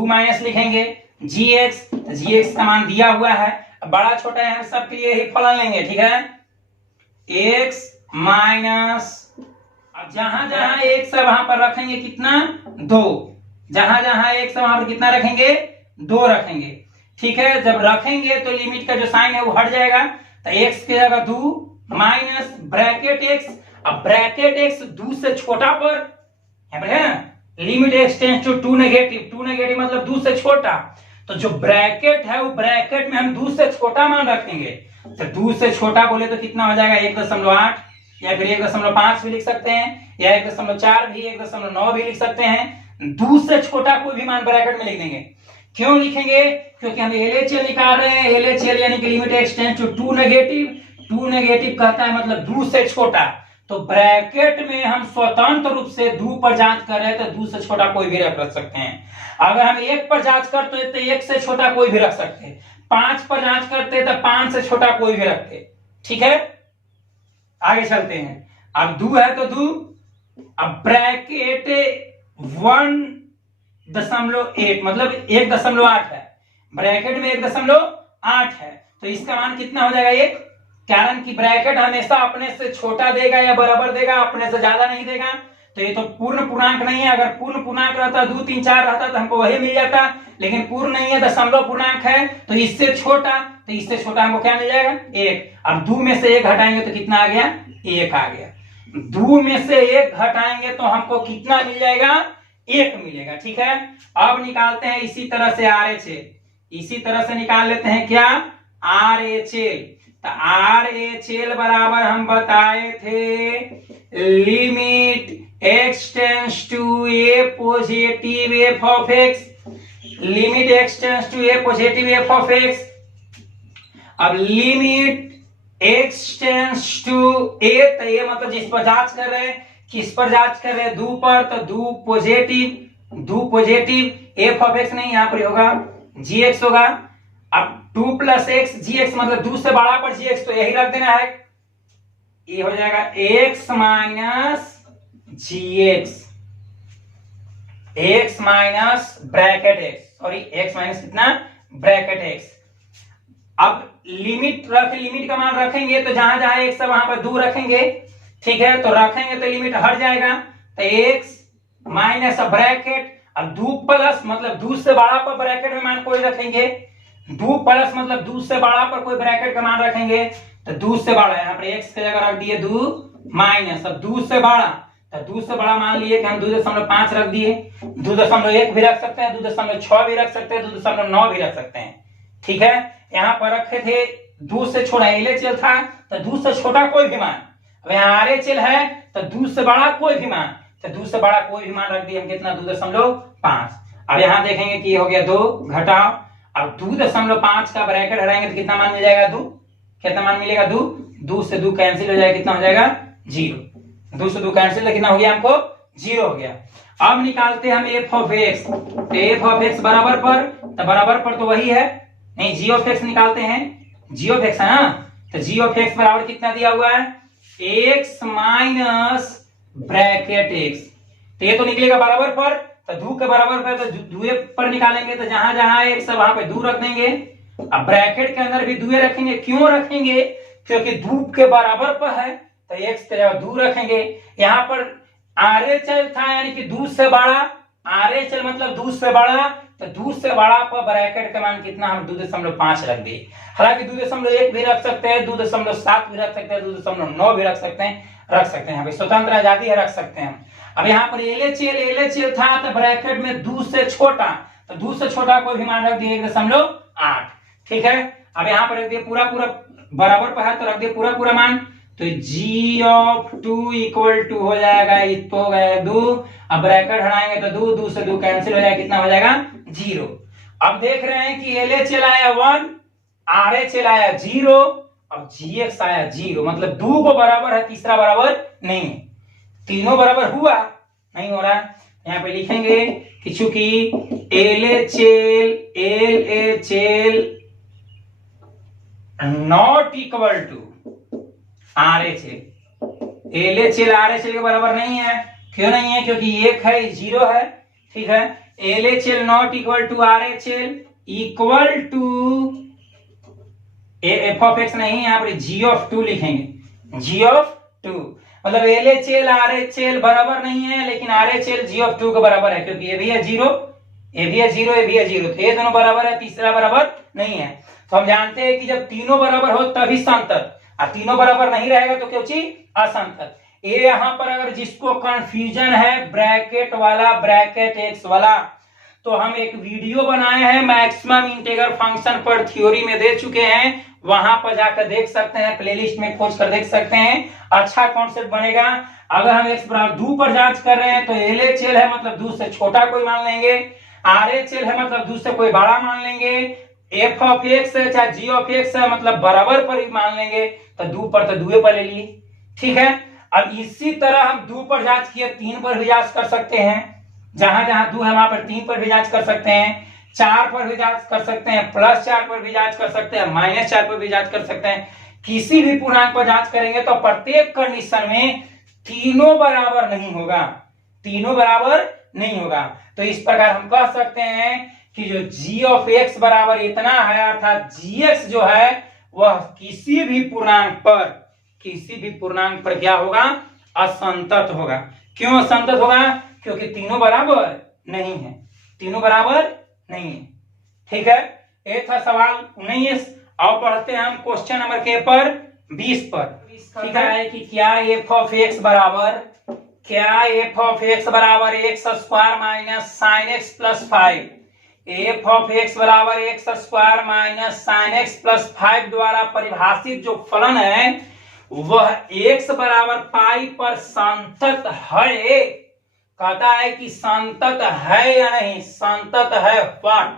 माइनस लिखेंगे gx, तो gx का मान दिया हुआ है, बड़ा छोटा है, हम सबके लिए ही फलन लेंगे। ठीक है, x माइनस, अब जहां जहां x है वहां पर रखेंगे कितना, 2, जहां जहां x है वहां पर कितना रखेंगे, 2 रखेंगे। ठीक है, जब रखेंगे तो लिमिट का जो साइन है वो हट जाएगा, तो x की जगह 2 माइनस ब्रैकेट x, अब ब्रैकेट x 2 से छोटा पर, यहाँ पर है ना, limit x tends to 2 negative, 2 negative मतलब 2 से छोटा, तो जो ब्रैकेट है वो ब्रैकेट में हम 2 से छोटा मान रखेंगे, तो 2 से छोटा बोले तो कितना हो जाएगा, 1.8 या फिर 1.5 भी लिख सकते हैं, या 1.4 भी, 1.9 भी लिख सकते हैं। 2 से छोटा कोई भी मान ब्रैकेट में लिख देंगे। क्यों लिखेंगे, क्योंकि हम LHL निकाल रहे हैं, LHL यानी कि limit x tends to 2 negative, 2 negative कहता है मतलब 2 से छोटा, तो ब्रैकेट में हम स्वतंत्र रूप से 2 पर जांच कर रहे हैं, तो 2 से छोटा कोई भी रख सकते हैं। अगर हम 1 पर जांच करते हैं तो 1 से छोटा कोई भी रख सकते हैं, 5 पर जांच करते हैं तो 5 से छोटा कोई भी रखते। ठीक है, आगे चलते हैं। अब 2 है तो 2, अब ब्रैकेट 1.8 मतलब 1.8 है, ब्रैकेट में 1.8 है, तो इसका मान कितना हो जाएगा 1, कारण कि ब्रैकेट हमेशा अपने से छोटा देगा या बराबर देगा, अपने से ज्यादा नहीं देगा। तो ये तो पूर्ण पूर्णांक नहीं है, अगर पूर्ण पूर्णांक रहता 2, 3, 4 रहता तो हमको वही मिल जाता, लेकिन पूर्ण नहीं है, दशमलव पूर्णांक है, तो इससे छोटा, तो इससे छोटा हमको क्या मिल जाएगा 1। अब 2 में से 1 घटाएंगे तो कितना आ गया, 1 आ गया। 2 में से 1 घटाएंगे तो हमको कितना मिल जाएगा, 1 मिलेगा। ठीक है, अब निकालते हैं इसी तरह से RHL, इसी तरह से निकाल लेते हैं क्या, RHL। तो RHL बराबर हम बताए थे limit x tends to a positive f of x, limit x tends to a positive f of x। अब limit x tends to a, तो ये मतलब जिस पर जांच कर रहे हैं, किस पर जांच कर रहे हैं, 2 पर, तो 2 पॉजिटिव f ऑफ x नहीं, यहां पर होगा gx होगा। अब 2 + x gx मतलब 2 से बड़ा पर gx, तो यही रख देना है, ये हो जाएगा x minus gx, x minus bracket x, sorry x minus कितना, ब्रैकेट x। अब लिमिट का मान रखेंगे तो जहां जहां x है वहां पर 2 रखेंगे। ठीक है, तो रखेंगे तो लिमिट हट जाएगा, तो x माइनस ब्रैकेट, अब 2 प्लस मतलब 2 से बड़ा पर ब्रैकेट में मान कोई रखेंगे, 2 प्लस मतलब 2 से बड़ा पर कोई ब्रैकेट का मान रखेंगे, तो 2 से बड़ा यहाँ पर x की जगह रख दिए 2 माइनस, अब 2 से बड़ा, तो 2 से बड़ा मान लिए कि हम 2.5 रख दिए, 2.1 भी रख सकते हैं, 2.6 भी रख सकते हैं, 2.9 भी रख सकते हैं। ठीक है, यहाँ पर रखे थे 2 से छोटा LHL था, तो 2 से छोटा कोई भी मान, अब यहाँ RHL है तो 2 से बड़ा कोई भी मान, तो 2 से बड़ा कोई भी मान रख दिए हम कितना 2.5। अब यहाँ देखेंगे कि हो गया 2 घटाओ, अब 2.5 का ब्रैकेट हटाएंगे तो कितना मान मिल जाएगा 2, कितना मान मिलेगा 2, 2 से 2 कैंसिल हो जाएगा, कितना हो जाएगा 0, 2 से 2 कैंसिल तो कितना हो गया हमको 0 हो गया। अब निकालते हैं हम f ऑफ x, तो f ऑफ x बराबर पर, तो बराबर पर तो वही है नहीं, g ऑफ x निकालते हैं, g ऑफ x है ना, तो g ऑफ x बराबर कितना दिया हुआ है x माइनस ब्रैकेट x, तो ये तो निकलेगा बराबर पर, तो 2 के बराबर पर तो 2 पर निकालेंगे, तो जहां जहां x है वहां पे 2 रख देंगे, अब ब्रैकेट के अंदर भी 2 रखेंगे, क्यों रखेंगे क्योंकि 2 के बराबर पर है, तो x के जगह 2 रखेंगे। यहाँ पर RHL था यानी कि 2 से बड़ा, RHL मतलब 2 से बड़ा, तो 2 से बड़ा पर ब्रैकेट का मान कितना हम 2.5 रख दिए, हालांकि 2.1 भी रख सकते हैं, 2.7 भी रख सकते हैं, 2.9 भी रख सकते हैं, यहाँ पे स्वतंत्र आजादी है, रख सकते हैं। अब यहाँ पर LHL था तो ब्रैकेट में 2 से छोटा, तो 2 से छोटा कोई भी मान रख दिए 1.8। ठीक है, अब यहाँ पर रख दिए पूरा बराबर पर है तो रख दिए पूरा मान, तो g ऑफ 2 इक्वल टू हो जाएगा, तो हो गया 2, अब ब्रैकेट हटाएंगे तो 2 से 2 कैंसिल हो जाएगा, कितना हो जाएगा 0। अब देख रहे हैं कि LHL आया 1, RHL आया 0, अब gx आया 0, मतलब 2 को बराबर है, तीसरा बराबर नहीं है, तीनों बराबर हुआ नहीं हो रहा है। यहाँ पे लिखेंगे कि चूंकि LHL not equal to RHL, LHL RHL के बराबर नहीं है, क्यों नहीं है क्योंकि 1 है 0 है। ठीक है, LHL not equal to RHL equal to f of x नहीं, यहाँ पर g ऑफ 2 लिखेंगे, g ऑफ 2 मतलब LHL RHL बराबर नहीं है, लेकिन RHL g ऑफ 2 के बराबर है, क्योंकि ये भी है 0, ये भी है 0, ये भी है 0, तो ये दोनों बराबर है, तीसरा बराबर नहीं है। तो हम जानते हैं कि जब तीनों बराबर हो तभी संतत, और तीनों बराबर नहीं रहेगा तो क्यों चीज असंतत। ये यहाँ पर अगर जिसको कंफ्यूजन है ब्रैकेट वाला ब्रैकेट x वाला, तो हम एक वीडियो बनाए हैं मैक्सिमम इंटीग्रल फंक्शन पर, थ्योरी में दे चुके हैं, वहां पर जाकर देख सकते हैं, प्लेलिस्ट में खोज कर देख सकते हैं, अच्छा कॉन्सेप्ट बनेगा। अगर हम x बराबर 2 पर जांच कर रहे हैं तो LHL है मतलब 2 से छोटा कोई मान लेंगे, RHL है मतलब 2 से कोई बड़ा मान लेंगे, f ऑफ x है चाहे g ऑफ x है मतलब बराबर पर ही मान लेंगे, तो 2 पर तो 2 पर ले लिए। ठीक है, अब इसी तरह हम 2 पर जांच किए 3 पर भी जांच कर सकते हैं, जहां जहां 2 है वहां पर 3 पर भी जांच कर सकते हैं, 4 पर भी जांच कर सकते हैं, +4 पर भी जांच कर सकते हैं, -4 पर भी जांच कर सकते हैं। किसी भी पूर्णांक पर जांच करेंगे तो प्रत्येक कंडीशन में तीनों बराबर नहीं होगा, तीनों बराबर नहीं होगा। तो इस प्रकार हम कह सकते हैं कि जो g ऑफ x बराबर इतना है, अर्थात gx जो है वह किसी भी पूर्णांक पर क्या होगा असंतत होगा। क्यों असंतत होगा, क्योंकि तीनों बराबर नहीं है, तीनों बराबर नहीं है। ठीक है, ये था सवाल 19। और पढ़ते हैं हम क्वेश्चन नंबर के पर 20 पर। ठीक है कि क्या f ऑफ x बराबर x square minus sine x plus 5, f of x बराबर x square minus sine x plus 5 द्वारा परिभाषित जो फलन है वह x बराबर पाई पर संतत है। कहता है कि संतत है या नहीं, संतत है व्हाट,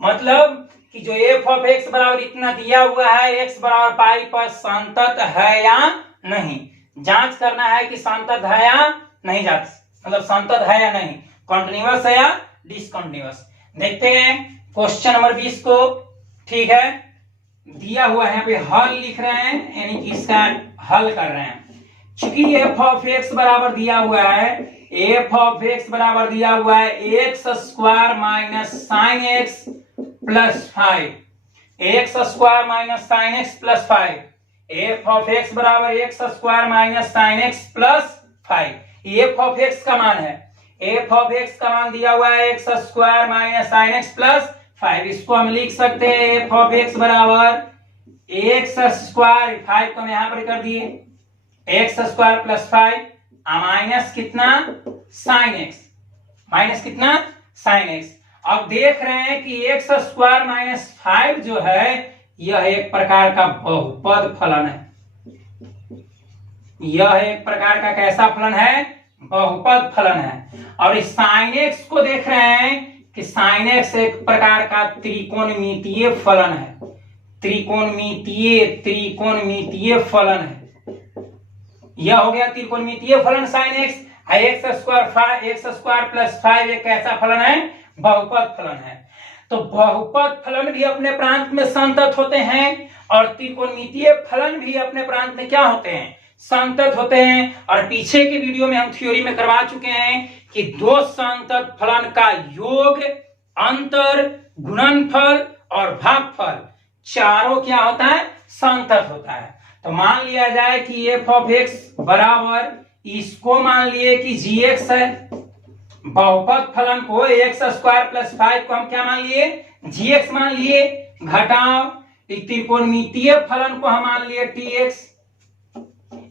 मतलब कि जो f ऑफ x बराबर इतना दिया हुआ है x बराबर पाई पर संतत है या नहीं, जांच करना है कि संतत है या नहीं, जांच मतलब संतत है या नहीं, कॉन्टिन्यूअस है या डिसकंटिन्यूअस। देखते हैं क्वेश्चन नंबर 20 को। ठीक है, दिया हुआ है, यहाँ पे हल लिख रहे हैं यानी कि इसका हल कर रहे हैं। चूंकि f ऑफ x बराबर दिया हुआ है, f ऑफ x बराबर दिया हुआ है x square minus sine x plus 5, x square minus sine x plus 5, f of x बराबर x square minus sine x plus 5, f of x का मान है, एफ ऑफ एक्स का मान दिया हुआ है x square minus sine x plus 5। इसको हम लिख सकते हैं एफ ऑफ एक्स बराबर एक्स स्क्वायर, 5 को हम यहां पर कर दिए, एक्स स्क्वायर प्लस 5 माइनस कितना साइन एक्स, माइनस कितना साइन एक्स। अब देख रहे हैं कि एक्स स्क्वायर माइनस 5 जो है यह एक प्रकार का बहुपद फलन है। यह एक प्रकार का कैसा फलन है? बहुपद फलन है। और इस साइन एक्स को देख रहे हैं कि साइन एक्स एक प्रकार का त्रिकोणमितीय फलन है, त्रिकोणमितीय फलन है। यह हो गया त्रिकोणमितीय फलन sine x. X square plus 5 एक कैसा फलन है? बहुपद फलन है। तो बहुपद फलन भी अपने प्रांत में संतत होते हैं और त्रिकोणमितीय फलन भी अपने प्रांत में क्या होते हैं? संतत होते हैं। और पीछे के वीडियो में हम थ्योरी में करवा चुके हैं कि दो संतत फलन का योग, अंतर, गुणनफल और भागफल चारों क्या होता है? संतत होता है। तो मान लिया जाए कि एफ ऑफ एक्स बराबर, इसको मान लिए कि जी एक्स है, बहुपद फलन को एक्स स्क्वायर प्लस 5 को हम क्या मान लिए? जी एक्स मान लिए, घटाओ त्रिकोणमितीय फलन को हम मान लिए टी एक्स,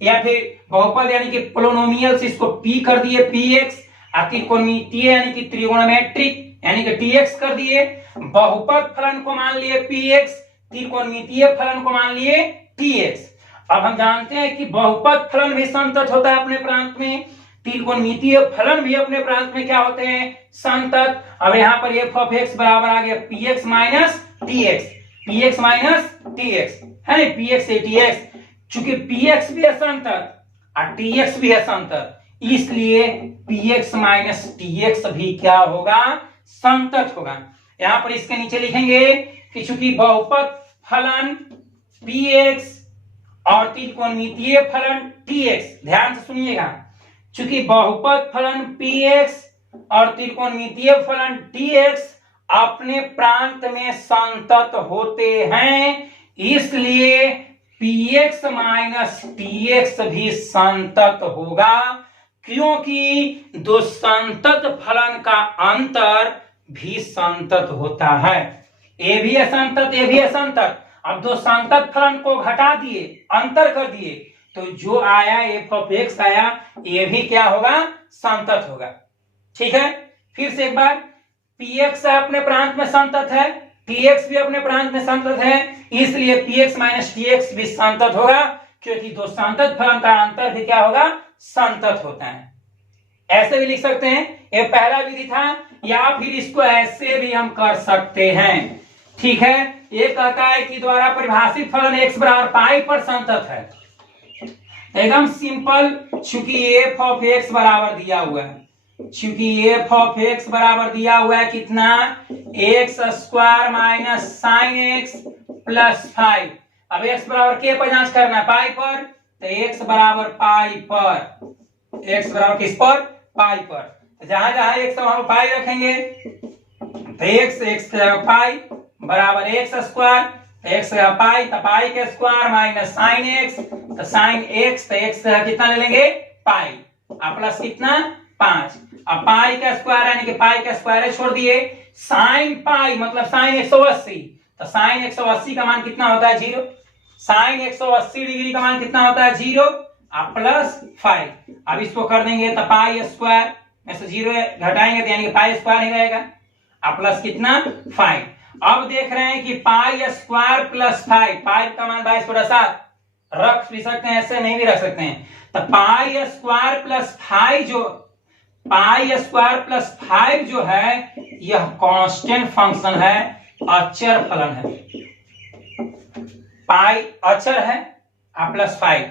या फिर बहुपद यानी कि पोलिनोमियल से इसको पी कर दिए पी एक्स, त्रिकोणमितीय यानी कि त्रिगोणमेट्रिक यानी कि टी एक्स कर दिए, बहुपद फलन को मान लिए पी एक्स, त्रिकोणमितीय फलन को मान लिए टी एक्स। अब हम जानते हैं कि बहुपद फलन भी संतत होता है अपने प्रांत में, त्रिकोणमितीय फलन भी अपने प्रांत में क्या होते हैं? संतत। अब यहाँ पर एफ ऑफ एक्स बराबर आ गया P x minus T x, P x minus T x है ना, पी एक्स से टी एक्स। चूंकि पी एक्स भी है संतत और टी एक्स भी है संतत, इसलिए P x minus T x भी क्या होगा? संतत होगा। यहां पर इसके नीचे लिखेंगे कि चूंकि बहुपद फलन पी एक्स और त्रिकोणमितीय फलन टी एक्स, ध्यान से सुनिएगा, चूंकि बहुपद फलन पी एक्स और त्रिकोणमितीय फलन टी एक्स अपने प्रांत में संतत होते हैं, इसलिए P x minus T x भी संतत होगा, क्योंकि दो संतत फलन का अंतर भी संतत होता है। ए भी असंतत, ए भी असंतत। अब दो संतत फलन को घटा दिए, अंतर कर दिए, तो जो आया एफ ऑफ एक्स आया, ये भी क्या होगा? संतत होगा। ठीक है, फिर से एक बार, पी एक्स अपने प्रांत में संतत है, टी एक्स भी अपने प्रांत में संतत है, इसलिए P x minus T x भी संतत होगा, क्योंकि दो संतत फलन का अंतर भी क्या होगा? संतत होता है। ऐसे भी लिख सकते हैं, ये पहला विधि था, या फिर इसको ऐसे भी हम कर सकते हैं। ठीक है, ये कहता है कि द्वारा परिभाषित फलन एक्स बराबर पाई पर संतत है। एकदम सिंपल, चूंकि एफ ऑफ एक्स बराबर दिया हुआ है, चूंकि एफ ऑफ एक्स बराबर दिया हुआ है कितना? X square minus sine x plus 5। अब एक्स बराबर के पर जांच करना है? पाई पर। तो एक्स बराबर पाई पर, एक्स बराबर किस पर? पाई पर। तो जहां जहां एक्स वहां पाई रखेंगे, तो एक्स पाई बराबर एक्स स्क्वायर, एक्स पाई, तो पाई के स्क्वायर माइनस साइन एक्स, तो साइन एक्स, तो एक्स कितना ले लेंगे? पाई, और प्लस कितना? 5। अब पाई का स्क्वायर यानी कि पाई का स्क्वायर छोड़ दिए, साइन पाई मतलब साइन 180, तो साइन 180 का मान कितना होता है? 0। साइन 180 डिग्री का मान कितना होता है? 0, और प्लस 5। अब इसको कर देंगे तो पाई स्क्वायर में से 0 घटाएंगे तो यानी कि पाई स्क्वायर ही रहेगा, और प्लस कितना? 5। अब देख रहे हैं कि पाई स्क्वायर प्लस 5, पाई का मान 22/7 रख भी सकते हैं, ऐसे नहीं भी रख सकते हैं। तो पाई स्क्वायर प्लस 5 जो, पाई स्क्वायर प्लस 5 जो है, यह कांस्टेंट फंक्शन है, अचर फलन है। पाई अचर है और प्लस 5,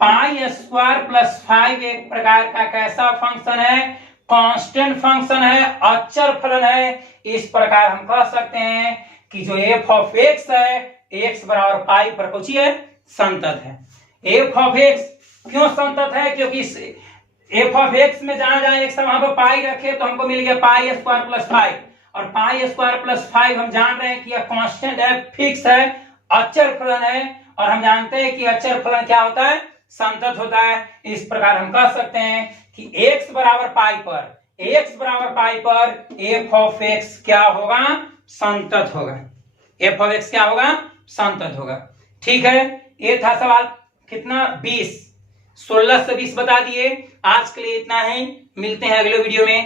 पाई स्क्वायर प्लस 5 एक प्रकार का कैसा फंक्शन है? कांस्टेंट फंक्शन है, अचर फलन है। इस प्रकार हम कह सकते हैं कि जो एफ ऑफ एक्स है, एक्स बराबर पाई पर कुछ है, संतत है। एफ ऑफ एक्स क्यों संतत है? क्योंकि एफ ऑफ एक्स में जहां जहां एक्स वहां पर पाई रखे तो हमको मिल गया पाई स्क्वायर प्लस 5, और पाई स्क्वायर प्लस 5 हम जान रहे हैं कि यह कांस्टेंट है, फिक्स है, अचर फलन है, और हम जानते हैं कि अचर फलन क्या होता है? संतत होता है। इस प्रकार हम कह सकते हैं कि x बराबर पाई पर x बराबर पाई पर f ऑफ x क्या होगा, संतत होगा। f ऑफ x क्या होगा, संतत होगा। ठीक है, ये था सवाल कितना 20, 16 से 20 बता दिए। आज के लिए इतना ही, मिलते हैं अगले वीडियो में।